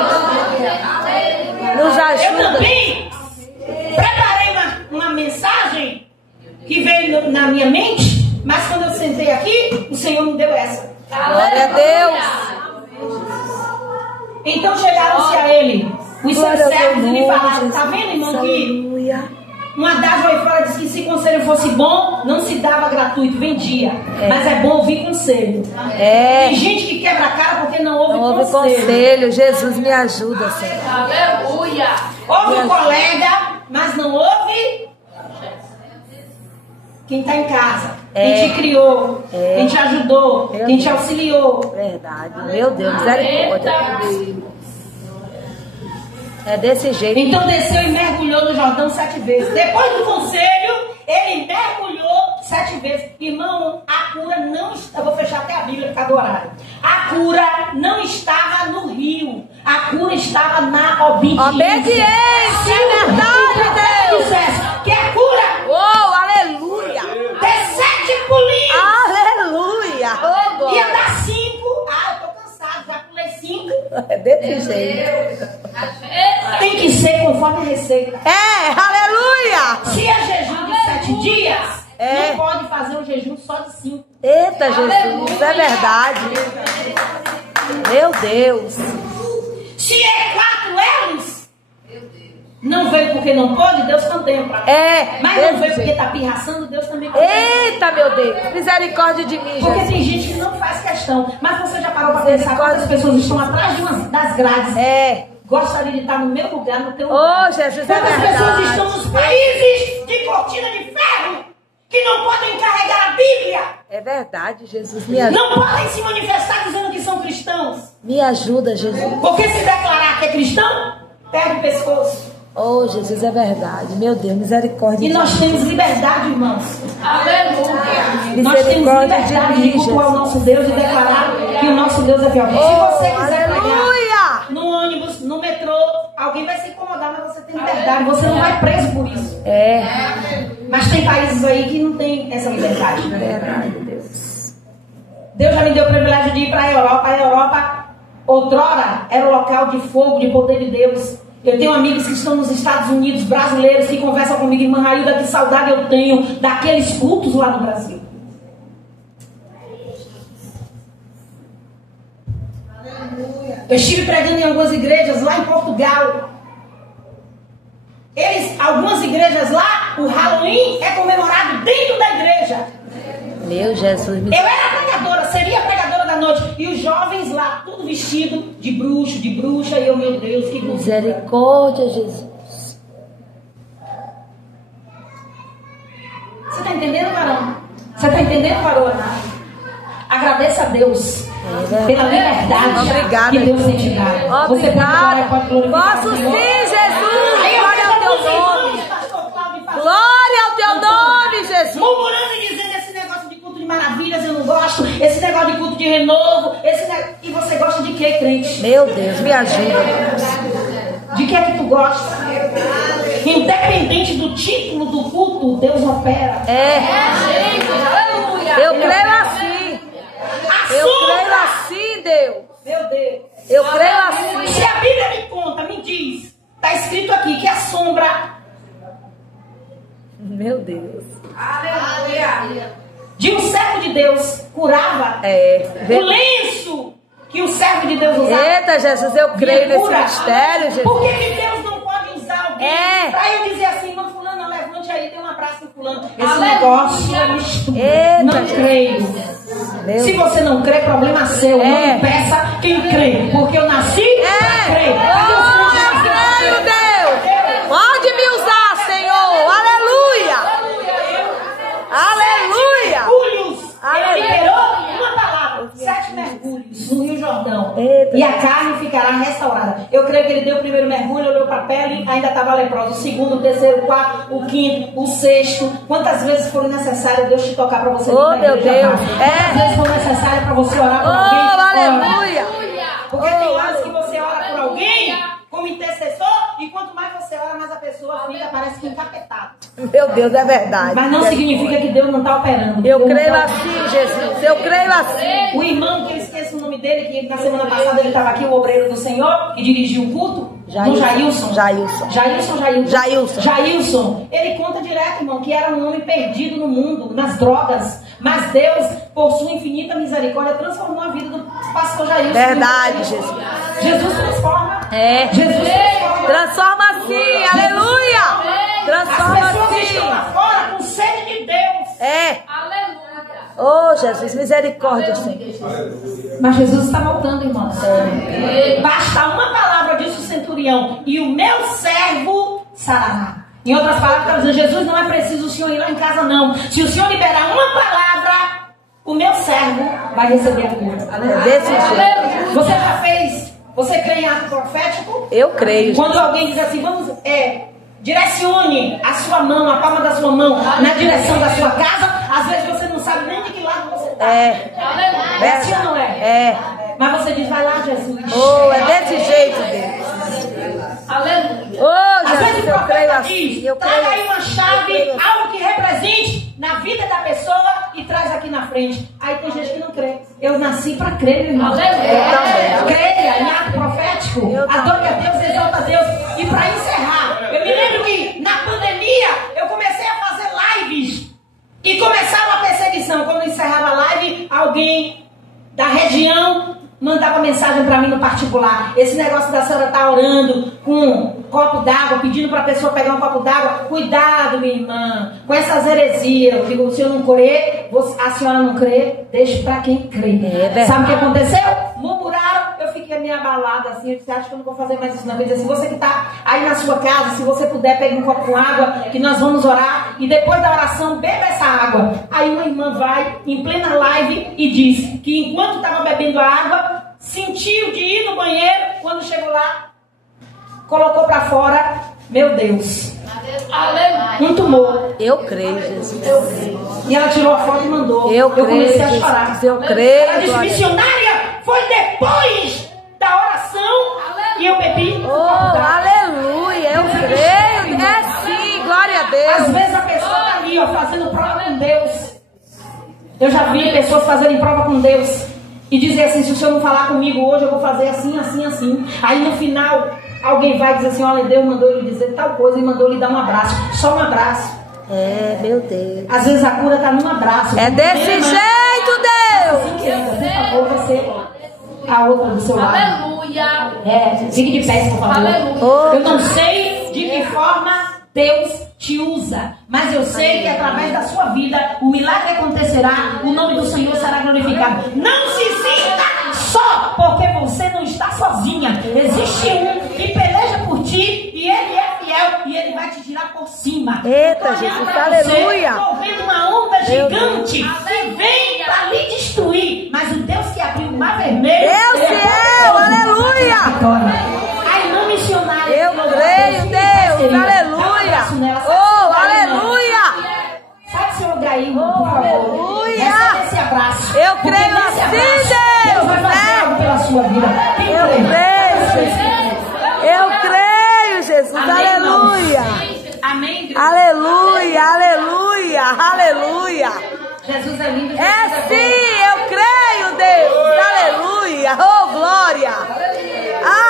Nos ajuda. Eu também preparei uma mensagem que veio na minha mente, mas quando eu sentei aqui, o Senhor me deu essa. Glória a Deus. Então chegaram-se a ele os seus servos e lhe falaram: tá vendo, irmão, que uma dádiva aí fora diz que se conselho fosse bom, não se dava gratuito, vendia. Mas é bom ouvir conselho. Tem gente que quebra a cara porque não ouve conselho. Jesus, me ajuda, Senhor. Aleluia. Ouve o colega, mas não ouve quem está em casa. Quem te criou, quem te ajudou, quem te auxiliou. Verdade. Meu Deus, misericórdia. É desse jeito. Então desceu e mergulhou no Jordão 7 vezes. Depois do conselho, ele mergulhou 7 vezes. Irmão, a cura não está. Eu vou fechar até a Bíblia por causa do horário. A cura não estava no rio. A cura estava na obediência. Obediência, é verdade, Deus. Que é cura. Oh, aleluia. Dê 7 pulinhos. Aleluia. Oh, ia dar 5. Ah, eu tô cansado, já pulei 5. É desse jeito. Tem que ser conforme a receita. Aleluia. Se é jejum de 7 dias, não pode fazer um jejum só de 5. Eita, Jesus, é verdade. Meu Deus. Se é 4 elos, não veio porque não pode, Deus contempla. Mas não veio porque está pirraçando, Deus também contempla. Eita, meu Deus, misericórdia de mim, porque Jesus. tem gente que não faz questão. Mas você já parou para pensar quantas pessoas estão atrás das grades? Gostaria de estar no meu lugar, no teu lugar. Oh, Jesus, quantas pessoas estão nos países de cortina de ferro que não podem carregar a Bíblia? É verdade, Jesus, me ajuda. Não podem se manifestar dizendo que são cristãos. cristãos. Me ajuda, Jesus. Porque se declarar que é cristão, perde o pescoço. Oh, Jesus, é verdade. Meu Deus, misericórdia. E nós temos liberdade, irmãos. Aleluia. Nós temos Misericórdia liberdade de cultuar o nosso Deus e declarar que o nosso Deus é fiel. Se você quiser pregar no ônibus, no metrô, alguém vai se incomodar, mas você tem liberdade. Você não vai preso por isso. É. Mas tem países aí que não tem essa liberdade. Verdade, Deus. Deus já me deu o privilégio de ir para a Europa. A Europa, outrora, era o local de fogo, de poder de Deus. Eu tenho amigos que estão nos Estados Unidos, brasileiros, que conversam comigo, irmã Railda, que saudade eu tenho daqueles cultos lá no Brasil. Eu estive pregando em algumas igrejas lá em Portugal. Algumas igrejas lá, o Halloween é comemorado dentro da igreja. Meu Jesus. Eu era pregadora, seria pregadora da noite. E os jovens lá, tudo vestido de bruxo, de bruxa. E eu, meu Deus, que misericórdia, Jesus. Você está entendendo, varão? Você está entendendo, varona? Agradeça a Deus pela liberdade obrigada, que Deus tem te dado. Obrigada. Posso sim, Jesus. Glória ao teu nome. Glória ao teu nome, Jesus. Murmurando e dizendo esse negócio de culto de maravilhas, eu não gosto. Esse negócio de culto de renovo. E você gosta de quê, crente? Meu Deus, me ajuda. De que é que tu gosta? Independente do título do culto, Deus opera. Eu creio assim. Eu creio assim, Deus. Meu Deus. Eu creio assim. Se a Bíblia me conta, me diz, está escrito aqui que a sombra, meu Deus, de um servo de Deus curava o lenço que o servo de Deus usava. Eita, Jesus, eu creio nesse mistério, Jesus. Por que Deus não pode usar alguém para eu dizer assim, irmão fulano, levante aí, dê um abraço no fulano. Esse negócio é mistura. Não creio. Se você não crê, problema seu. Não peça quem crê. Porque eu nasci para crer. Eu creio, Deus. Pode me usar, Senhor. Aleluia. Aleluia. Ele liberou uma palavra. 7 mergulhos no Rio Jordão. Eita. E a carne ficará restaurada. Eu creio que ele deu o primeiro mergulho, olhou para a pele, ainda estava leprosa. O segundo, o terceiro, o quarto, o quinto, o sexto. Quantas vezes for necessário Deus te tocar para você? Oh, meu Deus. Quantas vezes for necessário para você orar por alguém? Aleluia. Porque tem horas que você ora por alguém como intercessor, e quanto mais você ora, mais a pessoa fica, parece que encapetada. Meu Deus, é verdade. Mas não significa que Deus não está operando. Eu creio assim, Jesus. Eu creio assim. O irmão, que eu esqueço o nome dele, que na semana passada ele estava aqui, o obreiro do Senhor, que dirigiu o culto, Jailson. Ele conta direto, irmão, que era um homem perdido no mundo, nas drogas. Mas Deus, por sua infinita misericórdia, transformou a vida do pastor Jailson. Verdade, Jesus. Jesus transforma. Jesus transforma sim, aleluia. Transforma As pessoas sim. estão lá fora com sede de Deus. Aleluia. Oh, Jesus, misericórdia, Senhor. Mas Jesus está voltando, irmãos. Basta uma palavra, disse o centurião, e o meu servo sarará. Em outras palavras, está dizendo, Jesus, não é preciso o senhor ir lá em casa, não. Se o senhor liberar uma palavra, o meu servo vai receber a cura. Desse jeito. Você já fez? Você crê em ato profético? Eu creio. Quando alguém diz assim, vamos, direcione a sua mão, a palma da sua mão, na direção da sua casa, às vezes você não sabe nem de que lado você está. É assim ou não é? Mas você diz, vai lá, Jesus. Oh, é desse jeito, Deus. Aleluia. Oh, Às vezes Jesus, o eu creio profeta assim. diz, traga aí uma chave, algo que represente na vida da pessoa e traz aqui na frente. Aí tem gente que não crê. Eu nasci para crer, meu irmão. Creia em ato profético. Adore a Deus, exalta a Deus. E para encerrar, eu me lembro que na pandemia eu comecei a fazer lives. E começava a perseguição. Quando eu encerrava a live, alguém da região mandava mensagem para mim no particular. Esse negócio da senhora tá orando com um copo d'água, pedindo para a pessoa pegar um copo d'água. Cuidado, minha irmã, com essas heresias. Eu digo, se eu não crer, a senhora não crê, deixa para quem crê. Sabe o que aconteceu? Murmuraram, eu fiquei meio abalada assim. Eu disse, acho que eu não vou fazer mais isso. Não, eu disse assim, você que está aí na sua casa, se você puder, pegue um copo com água, que nós vamos orar. E depois da oração, beba essa água. Aí uma irmã vai, em plena live, e diz que enquanto estava bebendo a água, sentiu de ir no banheiro, quando chegou lá, colocou para fora, meu Deus, um tumor. Eu creio, Jesus. E ela tirou a foto e mandou. Eu creio, comecei a Jesus. chorar. Eu creio. Ela disse, missionária, foi depois da oração e eu bebi. Oh, aleluia, eu creio. É sim, glória a Deus. Às vezes a pessoa está ali, ó, fazendo prova com Deus. Eu já vi pessoas fazerem prova com Deus e dizer assim, se o senhor não falar comigo hoje, eu vou fazer assim, assim, assim. Aí no final, alguém vai dizer assim, olha, Deus mandou ele dizer tal coisa e mandou lhe dar um abraço. Só um abraço. É, meu Deus. Às vezes a cura está num abraço. É desse jeito, Deus. Assim, querida, por favor, você, a outra do seu lado. Aleluia. Fique de pé, por favor. Aleluia. Eu não sei de que forma Deus te usa, mas eu sei que através da sua vida o milagre acontecerá, o nome do Senhor será glorificado. Não se sinta só, porque você não está sozinha. Existe um que peleja por ti e ele é fiel e ele vai te tirar por cima. Eita, Jesus, aleluia. Estou vendo uma onda gigante que vem para lhe destruir, mas o Deus que abriu o mar vermelho, Deus fiel, aleluia. A irmã missionária, Eu creio, Deus, aleluia. Oh, aleluia. Sabe seu lugar aí, irmão, por favor. Aleluia. Recebe esse abraço. Eu Porque creio nesse assim, abraço, Deus, vai fazer algo pela sua vida. Quem Eu crê? creio, Jesus. Eu creio, Jesus, Amém, aleluia. Amém, igreja? Aleluia, aleluia, aleluia. Jesus é lindo. Jesus É bom. sim, eu creio, Deus, aleluia, oh glória,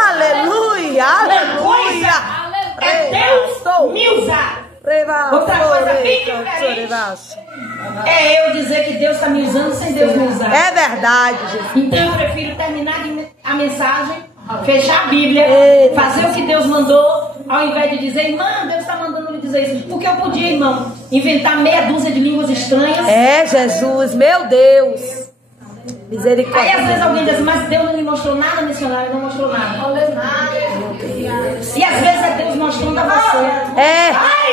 aleluia, aleluia. É Deus me usar. Outra coisa bem diferente é eu dizer que Deus está me usando sem Deus me usar. É verdade, Jesus. Então eu prefiro terminar a mensagem, fechar a Bíblia, fazer o que Deus mandou, ao invés de dizer, irmã, Deus está mandando lhe dizer isso. Porque eu podia, irmão, inventar meia dúzia de línguas estranhas. É, Jesus, meu Deus. Misericórdia. Aí às vezes alguém diz, mas Deus não me mostrou nada, missionário, não mostrou nada. E às vezes é Deus mostrando a você. É. Ai,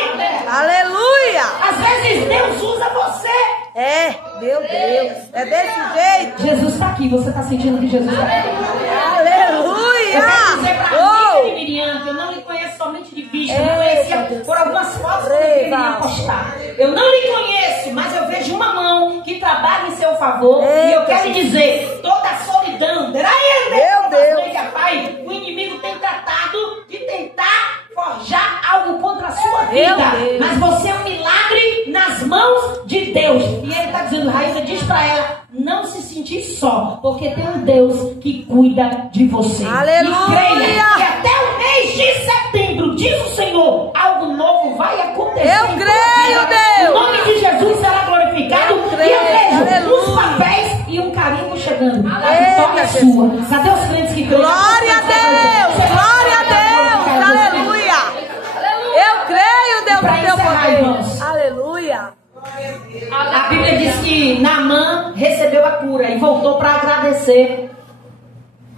Aleluia. às vezes Deus usa você. É, meu Deus. É desse jeito. Jesus está aqui, você está sentindo que Jesus está aqui. Aleluia. Eu quero dizer para Oh. mim, Miriam, que eu não lhe conheço somente de vista, eu Eita, conhecia Deus. por algumas fotos que ele queria postar. Eu não lhe conheço, mas eu vejo uma mão que trabalha em seu favor. E eu Eita, quero lhe dizer, toda a solidão, Meu Deus. Pai, o inimigo tem tratado de tentar forjar algo contra a sua Meu vida. Deus. Mas você é um milagre nas mãos de Deus. E ele está dizendo, Raíssa, diz para ela, não se sentir só, porque tem um Deus que cuida de você. Aleluia. E creia que até o mês de setembro, diz o Senhor, algo novo vai acontecer. Eu em tua creio, vida. Deus. O nome de Jesus será glorificado. Eu creio. E eu vejo Aleluia. uns papéis e um carimbo chegando. A Eita, vitória é Jesus. sua. Cadê os crentes que creem? Glória a Deus. Glória a Deus. Aleluia. Eu creio, Deus, Pra no teu encerrar, poder. irmãos. Aleluia. A Bíblia diz que Naamã recebeu a cura e voltou para agradecer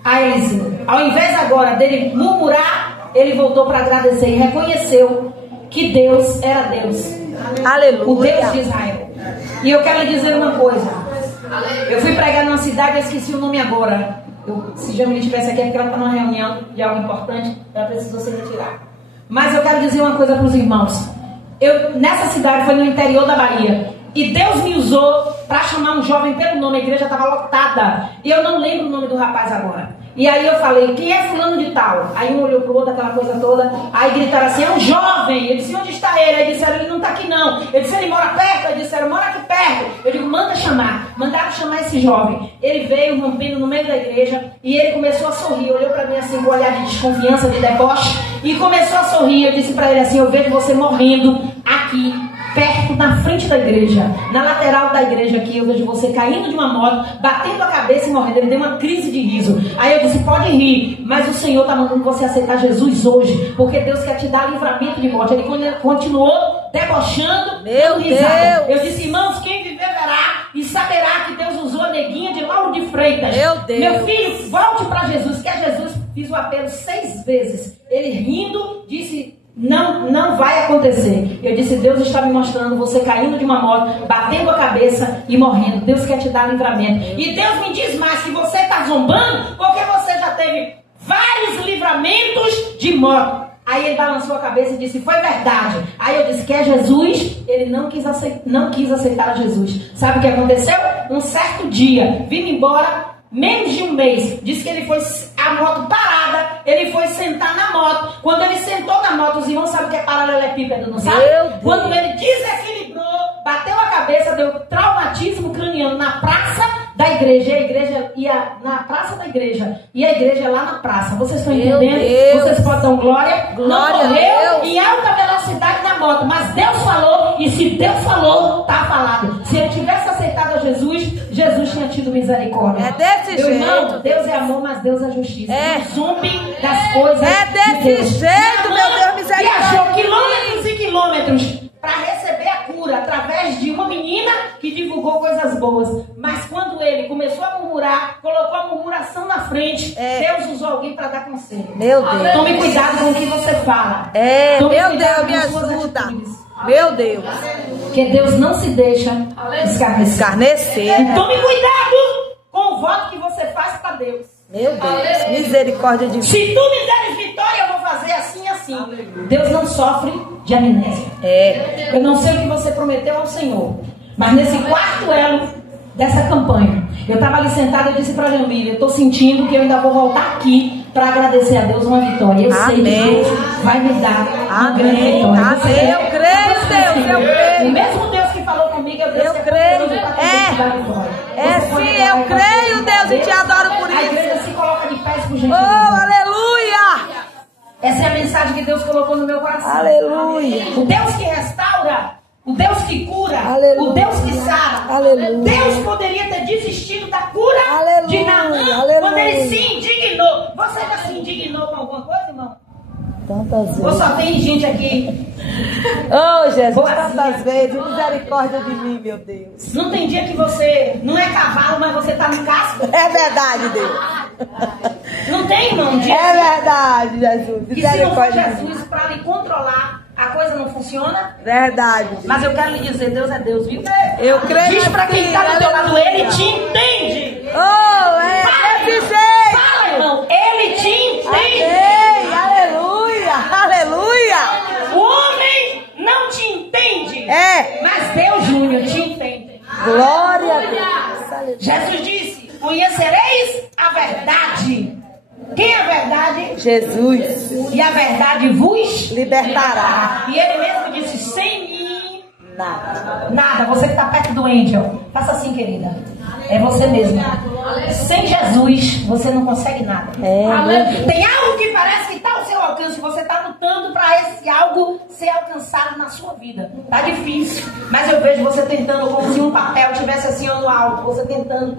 a Eliseu. Ao invés agora dele murmurar, ele voltou para agradecer e reconheceu que Deus era Deus, o Deus de Aleluia. Israel. E eu quero lhe dizer uma coisa. Eu fui pregar numa cidade, eu esqueci o nome agora. Se Jamile estivesse aqui é porque ela está numa reunião de algo importante, ela precisou se retirar. Mas eu quero dizer uma coisa para os irmãos. Nessa cidade, foi no interior da Bahia, e Deus me usou para chamar um jovem pelo nome. A igreja estava lotada e eu não lembro o nome do rapaz agora. E aí eu falei, quem é fulano de tal? Aí um olhou pro outro, aquela coisa toda. Aí gritaram assim, é um jovem. Eu disse, onde está ele? Aí disseram, ele não está aqui não. Eu disse, ele mora perto? Aí disseram, mora aqui perto. Eu digo, manda chamar. Mandaram chamar esse jovem. Ele veio rompendo no meio da igreja e ele começou a sorrir. Olhou para mim assim com um olhar de desconfiança, de deboche, e começou a sorrir. Eu disse para ele assim, eu vejo você morrendo aqui perto, na frente da igreja, na lateral da igreja aqui, eu vejo você caindo de uma moto, batendo a cabeça e morrendo. Ele deu uma crise de riso. Aí eu disse, pode rir, mas o Senhor está mandando você aceitar Jesus hoje, porque Deus quer te dar livramento de morte. Ele continuou debochando, Meu dando risada. Deus. Eu disse, irmãos, quem viver verá e saberá que Deus usou a neguinha de Lauro de Freitas. Meu Deus. Meu filho, volte para Jesus, que é Jesus. Fiz o apelo 6 vezes. Ele rindo, disse, não vai acontecer. Eu disse, Deus está me mostrando você caindo de uma moto, batendo a cabeça e morrendo. Deus quer te dar livramento. E Deus me diz mais que você está zombando porque você já teve vários livramentos de moto. Aí ele balançou a cabeça e disse, foi verdade. Aí eu disse, quer Jesus? Ele não quis aceitar Jesus. Sabe o que aconteceu? Um certo dia, vindo embora, menos de um mês, disse que ele foi, a moto parada, ele foi sentar na moto. Quando ele sentou na moto, os irmãos sabem o que é paralelepípedo, não sabe? Quando ele desequilibrou, bateu a cabeça, deu traumatismo craniano na praça da igreja. A igreja ia na praça da igreja e a igreja lá na praça. Vocês estão entendendo? Vocês podem dar glória. Não morreu em alta velocidade na moto, mas Deus falou, e se Deus falou, tá falado. Se ele tivesse aceitado a Jesus, Jesus tinha tido misericórdia. É desse Meu jeito. irmão, Deus é amor, mas Deus é justiça. É. Não zumbi das coisas. É desse de Deus. jeito, meu Deus, misericórdia. Viajou quilômetros e quilômetros para receber a cura através de uma menina que divulgou coisas boas. Mas quando ele começou a murmurar, colocou a murmuração na frente, Deus usou alguém para dar conselho. Meu Deus. Tome cuidado com o que você fala. Meu Tome Deus, cuidado me com suas ajuda. atitudes. Meu Deus. Porque Deus não se deixa escarnecer. Escarnecer. Tome cuidado com o voto que você faz para Deus. Meu Deus. Misericórdia de Se tu me deres vitória, eu vou fazer assim, assim. Deus não sofre de amnésia. Eu não sei o que você prometeu ao Senhor, mas nesse quarto elo dessa campanha, eu estava ali sentada e disse para a Jamília, eu estou sentindo que eu ainda vou voltar aqui para agradecer a Deus uma vitória. Eu sei que Deus vai me dar uma grande vitória. Amém. Eu creio, Deus, eu creio. O mesmo Deus que falou comigo, é o Deus Eu que creio. sim, eu creio, Deus, e te adoro por A isso. igreja se coloca de pés por Oh, gentileza. aleluia. Essa é a mensagem que Deus colocou no meu coração. Aleluia. O Deus que restaura, o Deus que cura, Aleluia. o Deus que sara. Aleluia. Deus poderia ter desistido da cura Aleluia. de Naamã Aleluia. quando ele se indignou. Você já se indignou com alguma coisa, irmão? Tantas Ou vezes. só tem gente aqui? Oh, Jesus, Boazinha. tantas vezes. Misericórdia de mim, meu Deus. Não tem dia que você não é cavalo, mas você tá no casco? É verdade, Deus. Não tem, irmão? Dia É verdade, Jesus. que se não for Misericórdia de mim. Jesus para lhe controlar, a coisa não funciona? Verdade. Deus. Mas eu quero lhe dizer, Deus é Deus, viu? Eu creio. Diz pra quem assim, está do teu lado, aleluia. ele te entende. Oh, é desse jeito. Fala, irmão, ele te entende. Amém. Aleluia. Aleluia. O homem não te entende. Mas Deus, Júnior, te entende. Glória a Deus. Aleluia. Jesus disse, conhecereis a verdade. Quem é a verdade? Jesus E a verdade vos libertará. E ele mesmo disse, sem mim, Nada. nada. Você que está perto do Angel, faça assim, querida. É você mesmo. Sem Jesus, você não consegue nada. Tem algo que parece que está ao seu alcance. Você está lutando para esse algo ser alcançado na sua vida. Tá difícil. Mas eu vejo você tentando como se um papel tivesse assim no alto. Você tentando.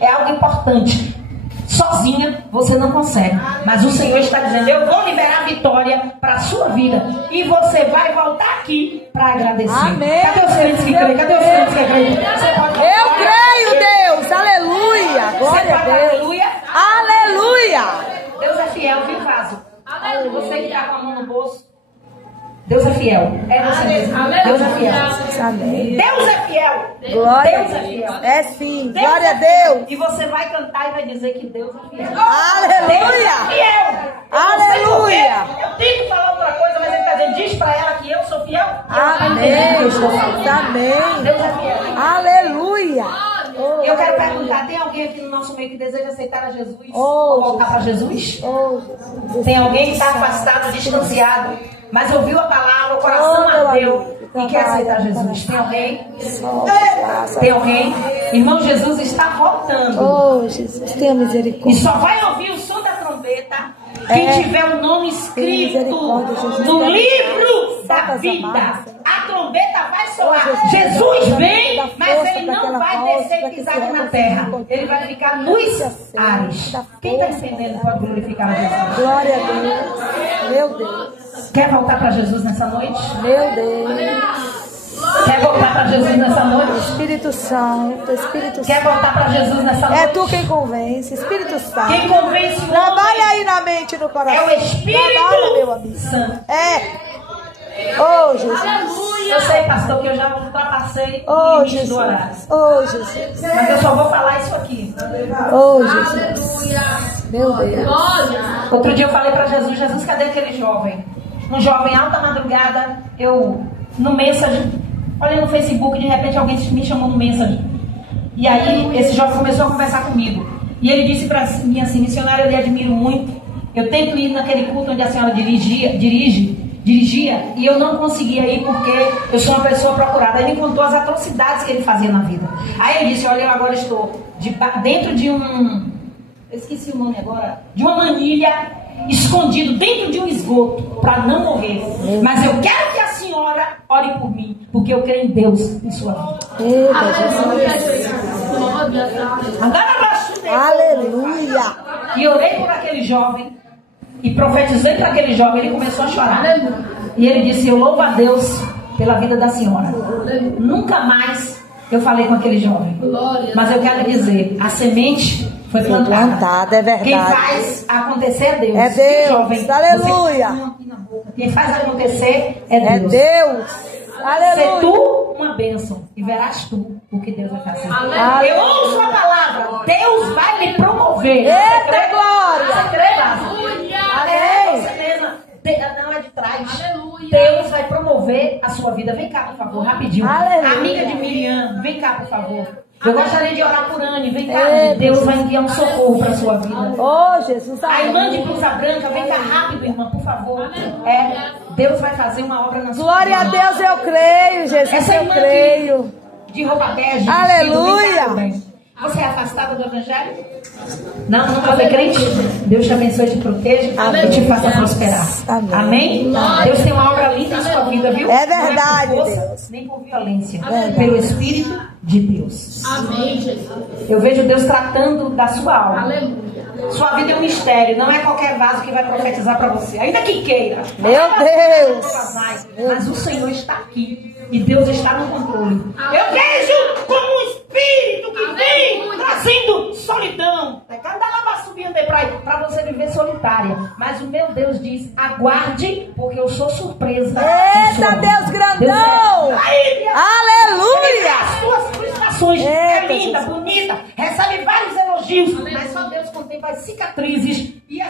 É algo importante. Sozinha você não consegue. Mas o Senhor está dizendo, eu vou liberar a vitória para a sua vida. E você vai voltar aqui para agradecer. Amém. Cadê os crentes que creem? Cadê os crentes que acreditam? Você pode falar, Eu creio, Deus. Aleluia. Você Glória a pode falar, Deus. aleluia. Aleluia. Deus é fiel, viu, caso? Você que está com a mão no bolso. Deus é fiel. É você mesmo. Deus é fiel. Amém. Deus é fiel. Glória Deus a é fiel. Deus. É sim. Deus Glória a é fiel. Deus. E você vai cantar e vai dizer que Deus é fiel. Aleluia. Deus é fiel. Eu não sei Aleluia. porquê. Eu tento falar outra coisa, mas ele está dizendo, diz para ela que eu sou fiel. Amém. Eu estou falando. Amém. Deus é fiel. Aleluia. Eu quero perguntar, tem alguém aqui no nosso meio que deseja aceitar a Jesus? Oh, ou voltar para Jesus? Oh, Jesus. Tem alguém que está afastado, distanciado, mas ouviu a palavra, o coração Oh, meu ardeu amigo. e quer aceitar Jesus? Tem alguém? Graça. Tem alguém? Irmão, Jesus está voltando. Oh, Jesus, tenha E misericórdia. só vai ouvir o som da trombeta quem tiver o nome escrito misericórdia, Jesus. no livro da Santas vida. amadas. A trombeta vai soar. Oh, Jesus, Jesus dá vem, força mas ele pra não aquela vai causa, descer pra e que pisar esse aqui na homem terra. seja Ele vai ficar nos Dá ares. força, Quem está entendendo pode glorificar a Jesus. Glória a Deus. Meu Deus. Quer voltar para Jesus nessa noite? Meu Deus. Quer voltar para Jesus nessa noite? Espírito Santo, Espírito Quer Santo. voltar para Jesus nessa noite? É tu quem convence, Espírito Santo. Quem convence o Trabalha homem aí na na mente e no coração. É o Espírito Trabalha, meu amigo. Santo. Oh, Jesus. Eu sei, pastor, que eu já ultrapassei o Oh, limite do horário. Jesus. Oh, Jesus. Mas eu só vou falar isso aqui. Oh, Jesus. Meu Deus. Outro dia eu falei para Jesus: Jesus, cadê aquele jovem? Um jovem alta madrugada, eu no Messenger, olha no Facebook, de repente alguém me chamou no Messenger. E aí esse jovem começou a conversar comigo. E ele disse para mim assim: missionária, eu lhe admiro muito. Eu tento ir naquele culto onde a senhora dirigia, e eu não conseguia ir porque eu sou uma pessoa procurada. Aí ele contou as atrocidades que ele fazia na vida. Aí ele disse: olha, eu agora estou dentro de um... eu esqueci o nome agora. De uma manilha, escondido dentro de um esgoto, para não morrer. Mas eu quero que a senhora ore por mim, porque eu creio em Deus em sua vida. Aleluia. E orei por aquele jovem e profetizei para aquele jovem. Ele começou a chorar. E ele disse: eu louvo a Deus pela vida da senhora. Nunca mais eu falei com aquele jovem. Mas eu quero dizer, a semente foi plantada. É verdade. Quem faz acontecer é Deus. É Deus. Jovem, Aleluia. Quem faz acontecer é É Deus. Deus. Ser Aleluia. tu uma bênção e verás tu o que Deus vai fazer. Aleluia. Eu ouço a palavra: Deus vai me promover. Eita glória. Você crê, Lázaro? Amém. Você mesma. Não é de trás. Deus vai promover a sua vida. Vem cá, por favor, rapidinho. Aleluia. Amiga de Miriam, vem cá, por favor. Eu gostaria de orar por Anne. Vem cá, Eita. Deus vai enviar um socorro para a sua vida. Oh, Jesus. A irmã de blusa branca, vem cá rápido, irmã, por favor. Deus vai fazer uma obra na sua Glória a vida. Deus, eu creio, Jesus, Essa eu irmã creio. de roupa bege. Aleluia. Você é afastada do evangelho? Não, nunca foi crente? Deus te abençoe, te proteja e te faça prosperar. Amém? Deus tem uma obra linda em sua vida, viu? É verdade, Não é por força, Deus. nem por violência. Verdade. Pelo Espírito de Deus. Amém, Jesus. Eu vejo Deus tratando da sua alma. Aleluia. Sua vida é um mistério. Não é qualquer vaso que vai profetizar para você. Ainda que queira. Meu Deus. Mas o Senhor está aqui. E Deus está no controle. Eu vejo como um espírito que vem trazendo solidão. Para você viver solitária. Mas o meu Deus diz: aguarde, porque eu sou surpresa. Eita, Deus grandão. Aleluia. As suas frustrações. É linda, bonita. Recebe vários elogios. Mas só Deus contempla as cicatrizes e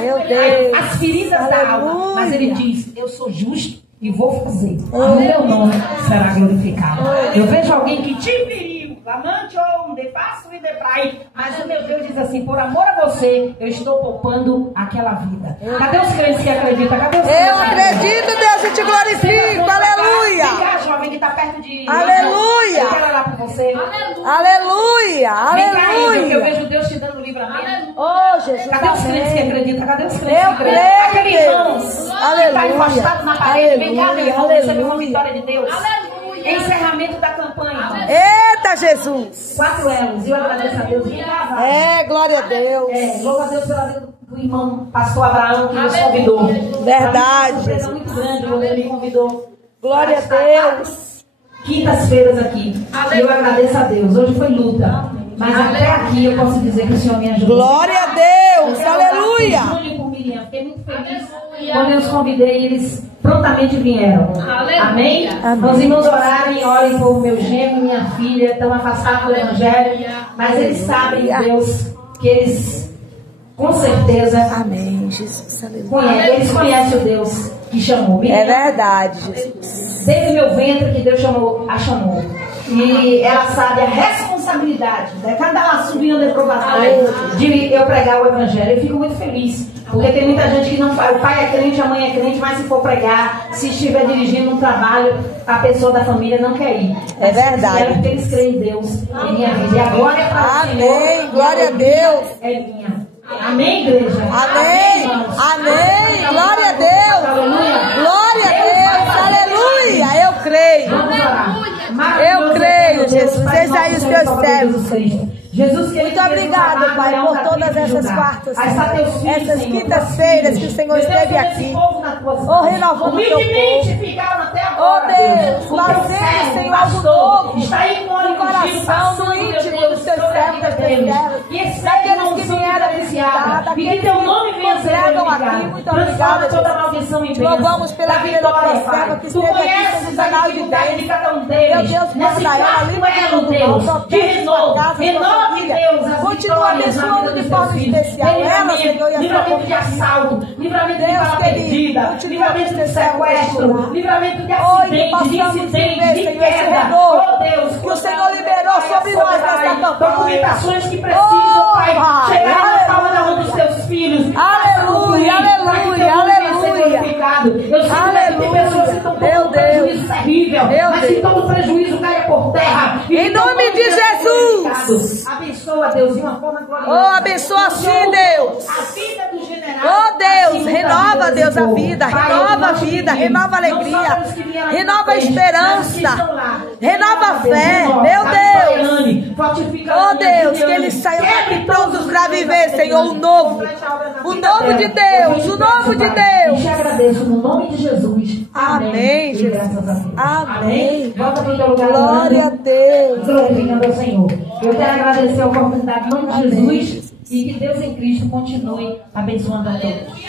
Meu Deus. as feridas da alma. Aleluia. Mas ele diz: eu sou justo e vou fazer. O meu nome será glorificado. Eu vejo alguém que te feriu, amante ou defaço e deprai, mas o meu Deus diz assim: por amor a você, eu estou poupando aquela vida. Cadê os crentes que acreditam? Cadê os crentes? Eu acredito, Deus, e te glorifico. Aleluia. Vem cá, jovem que está perto de... Aleluia. Eu quero orar por você. Aleluia. Vem cá, Índia, que eu Aleluia. veio Deus te dando livramento. Oh, Jesus. Cadê os crentes que Amém. acreditam? Cadê os crentes Eu que acreditam? creio, Aquele irmão Deus. que está Aleluia. encostado na parede. Vem cá, meu irmão, receber uma Aleluia. vitória de Deus. Encerramento da campanha. Eita, Jesus. 4 elos. Eu agradeço a Deus. Vem cá, vai. É, glória a Deus. Louva a Deus pela vida do irmão pastor Abraão, que nos convidou. Verdade, Uma surpresa muito grande quando ele me convidou. Glória a Deus. Quintas-feiras aqui. E eu agradeço a Deus. Hoje foi luta. Mas até aqui eu posso dizer que o Senhor me ajudou. Glória a Deus. Aleluia. Júnior por Miriam. Fiquei muito feliz quando eu os convidei, eles prontamente vieram. Amém? Amém. Os irmãos orarem, orem por meu genro e minha filha, estão afastados do Evangelho, mas eles sabem, Deus, que eles, com certeza, Amém, Jesus. Aleluia. eles conhecem o Deus que chamou. É verdade, Jesus. Desde meu ventre que Deus a chamou. E ela sabe a responsabilidade, né? Cada ela subindo de aprovação de eu pregar o Evangelho. Eu fico muito feliz, porque tem muita gente que não faz. O pai é crente, a mãe é crente, mas se for pregar, se estiver dirigindo um trabalho, a pessoa da família não quer ir. É verdade. Porque eles creem em Deus, em minha vida. E a glória para o Senhor. Amém. Glória a Deus. É minha. Amém, igreja? Amém. irmãos? Amém. Glória a Deus. Glória a Deus. Aleluia. Eu creio. Vamos orar. Eu creio, Jesus. Eis aí os teus servos. Jesus, Muito obrigado, Pai, por todas essas quartas, essas quintas-feiras que o Senhor esteve aqui. Oh, renovando o teu povo. Oh, Deus, fazendo, Senhor, algo novo no coração, no íntimo dos teus teus servos, das tuas servas. Que aqueles que vieram viciados. E que teu nome venha ser glorificado. Muito obrigada, toda maldição em bênção. Louvamos pela vida da tua serva que esteve aqui no canal de Deus. De cada um deles. Meu Deus, guarda ela, livra Deus, de renovo, renove, Deus, as continua abençoando de forma especial ela, Senhor, e a sua livramento de assalto, livramento de bala perdida, livramento de sequestro, livramento de acidente, de incidente, de queda. Oh Deus, que o Senhor liberou sobre nós nesta campanha. Documentações que precisam, Pai, chegar na palma da mão dos teus filhos. Aleluia, aleluia, aleluia. Eu sei que tem pessoas que estão com um prejuízo terrível, mas que todo prejuízo caia por terra. Em nome de Jesus. Abençoa, Deus, de uma forma gloriosa. Oh, abençoa sim, Deus. A vida do general. Oh, Deus, renova, Deus, a vida. Renova a vida, renova a alegria. Renova a esperança. Renova a fé. Meu Deus. Oh, Deus, que eles saiam daqui prontos para viver, Senhor, o novo. O novo de Deus. O novo de Deus. Te agradeço no nome de Jesus. Amém, Jesus. Amém. Volta para o teu lugar. Glória a Deus. Glorificando ao Senhor. Eu quero agradecer a oportunidade em nome de Jesus e que Deus em Cristo continue abençoando a todos.